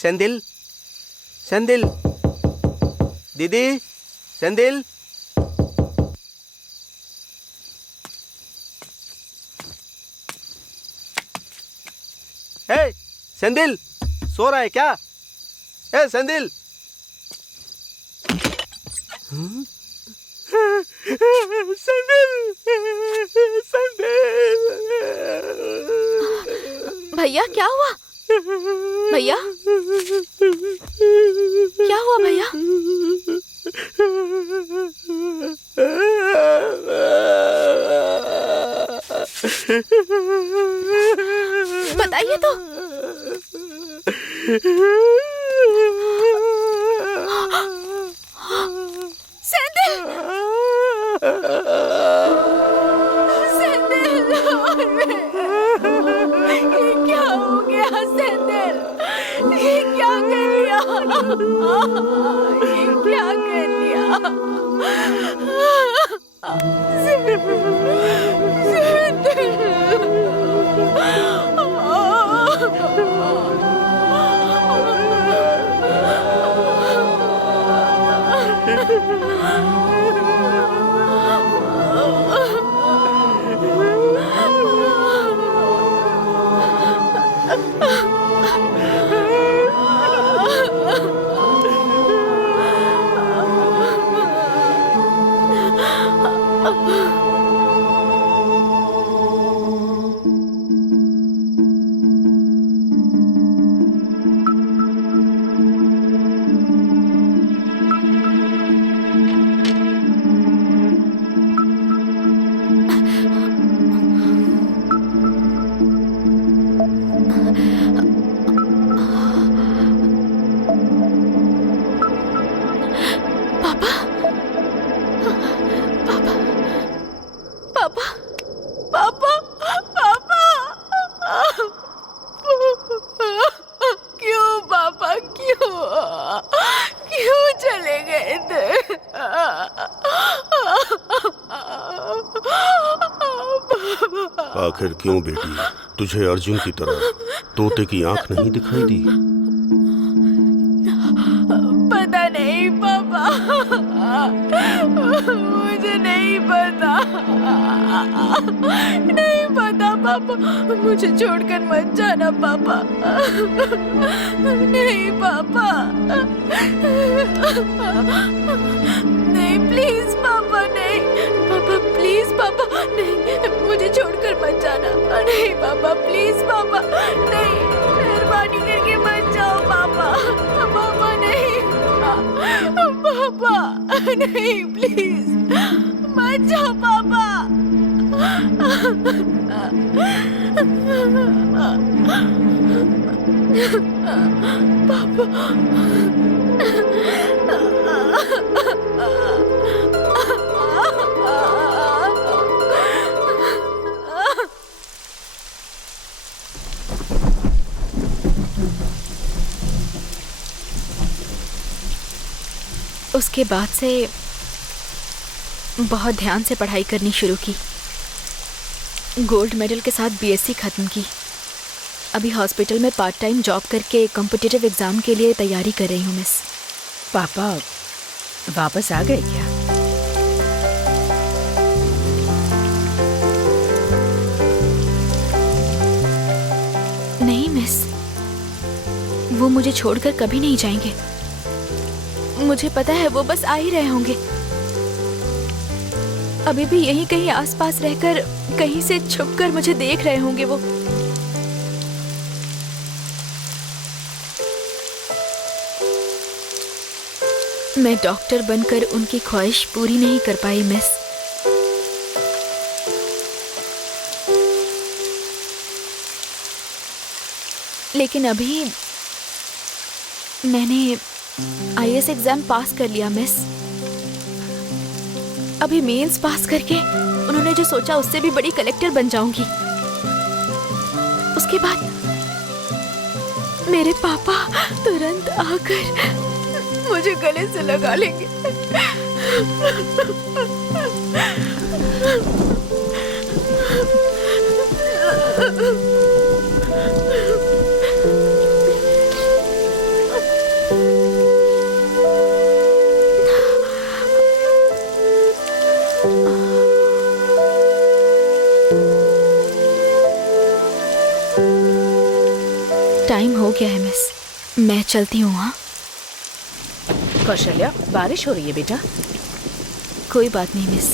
सेंदिल, सेंदिल, दीदी, सेंदिल। हे, सेंदिल, सो रहा है क्या? हे, सेंदिल। सेंदिल, सेंदिल। भैया क्या हुआ? भैया क्या हुआ भैया? बताइए तो। सेंदिल, सेंदिल, ये क्या हो गया सेंदिल? ये क्या कर लिया? ये क्या कर लिया? आखिर क्यों बेटी, तुझे अर्जुन की तरह तोते की आंख नहीं दिखाई दी? पता नहीं पापा, मुझे नहीं पता, नहीं पता पापा, मुझे छोड़कर मत जाना पापा, नहीं पापा, नहीं प्लीज पापा, नहीं पापा, प्लीज पापा, नहीं, मुझे छोड़कर मत जाना, नहीं पापा, प्लीज पापा, नहीं, मेहरबानी करके मत जाओ पापा, पापा नहीं, पापा नहीं, प्लीज मत जाओ पापा, उसके बाद से बहुत ध्यान से पढ़ाई करनी शुरू की। गोल्ड मेडल के साथ बीएससी खत्म की। अभी हॉस्पिटल में पार्ट टाइम जॉब करके कॉम्पिटिटिव एग्जाम के लिए तैयारी कर रही हूँ मिस। पापा वापस आ गए क्या? नहीं मिस, वो मुझे छोड़कर कभी नहीं जाएंगे। मुझे पता है वो बस आ ही रहे होंगे। अभी भी यहीं कहीं आसपास रहकर कहीं से छुपकर मुझे देख रहे होंगे वो। मैं डॉक्टर बनकर उनकी ख्वाहिश पूरी नहीं कर पाई मिस। लेकिन अभी मैंने आईएएस एग्जाम पास कर लिया मिस। अभी मेंस पास करके उन्होंने जो सोचा उससे भी बड़ी कलेक्टर बन जाऊंगी। उसके बाद मेरे पापा तुरंत आकर मुझे गले से लगा लेंगे। टाइम हो गया है मिस, मैं चलती हूँ। हाँ कौशल्या, बारिश हो रही है बेटा। कोई बात नहीं मिस।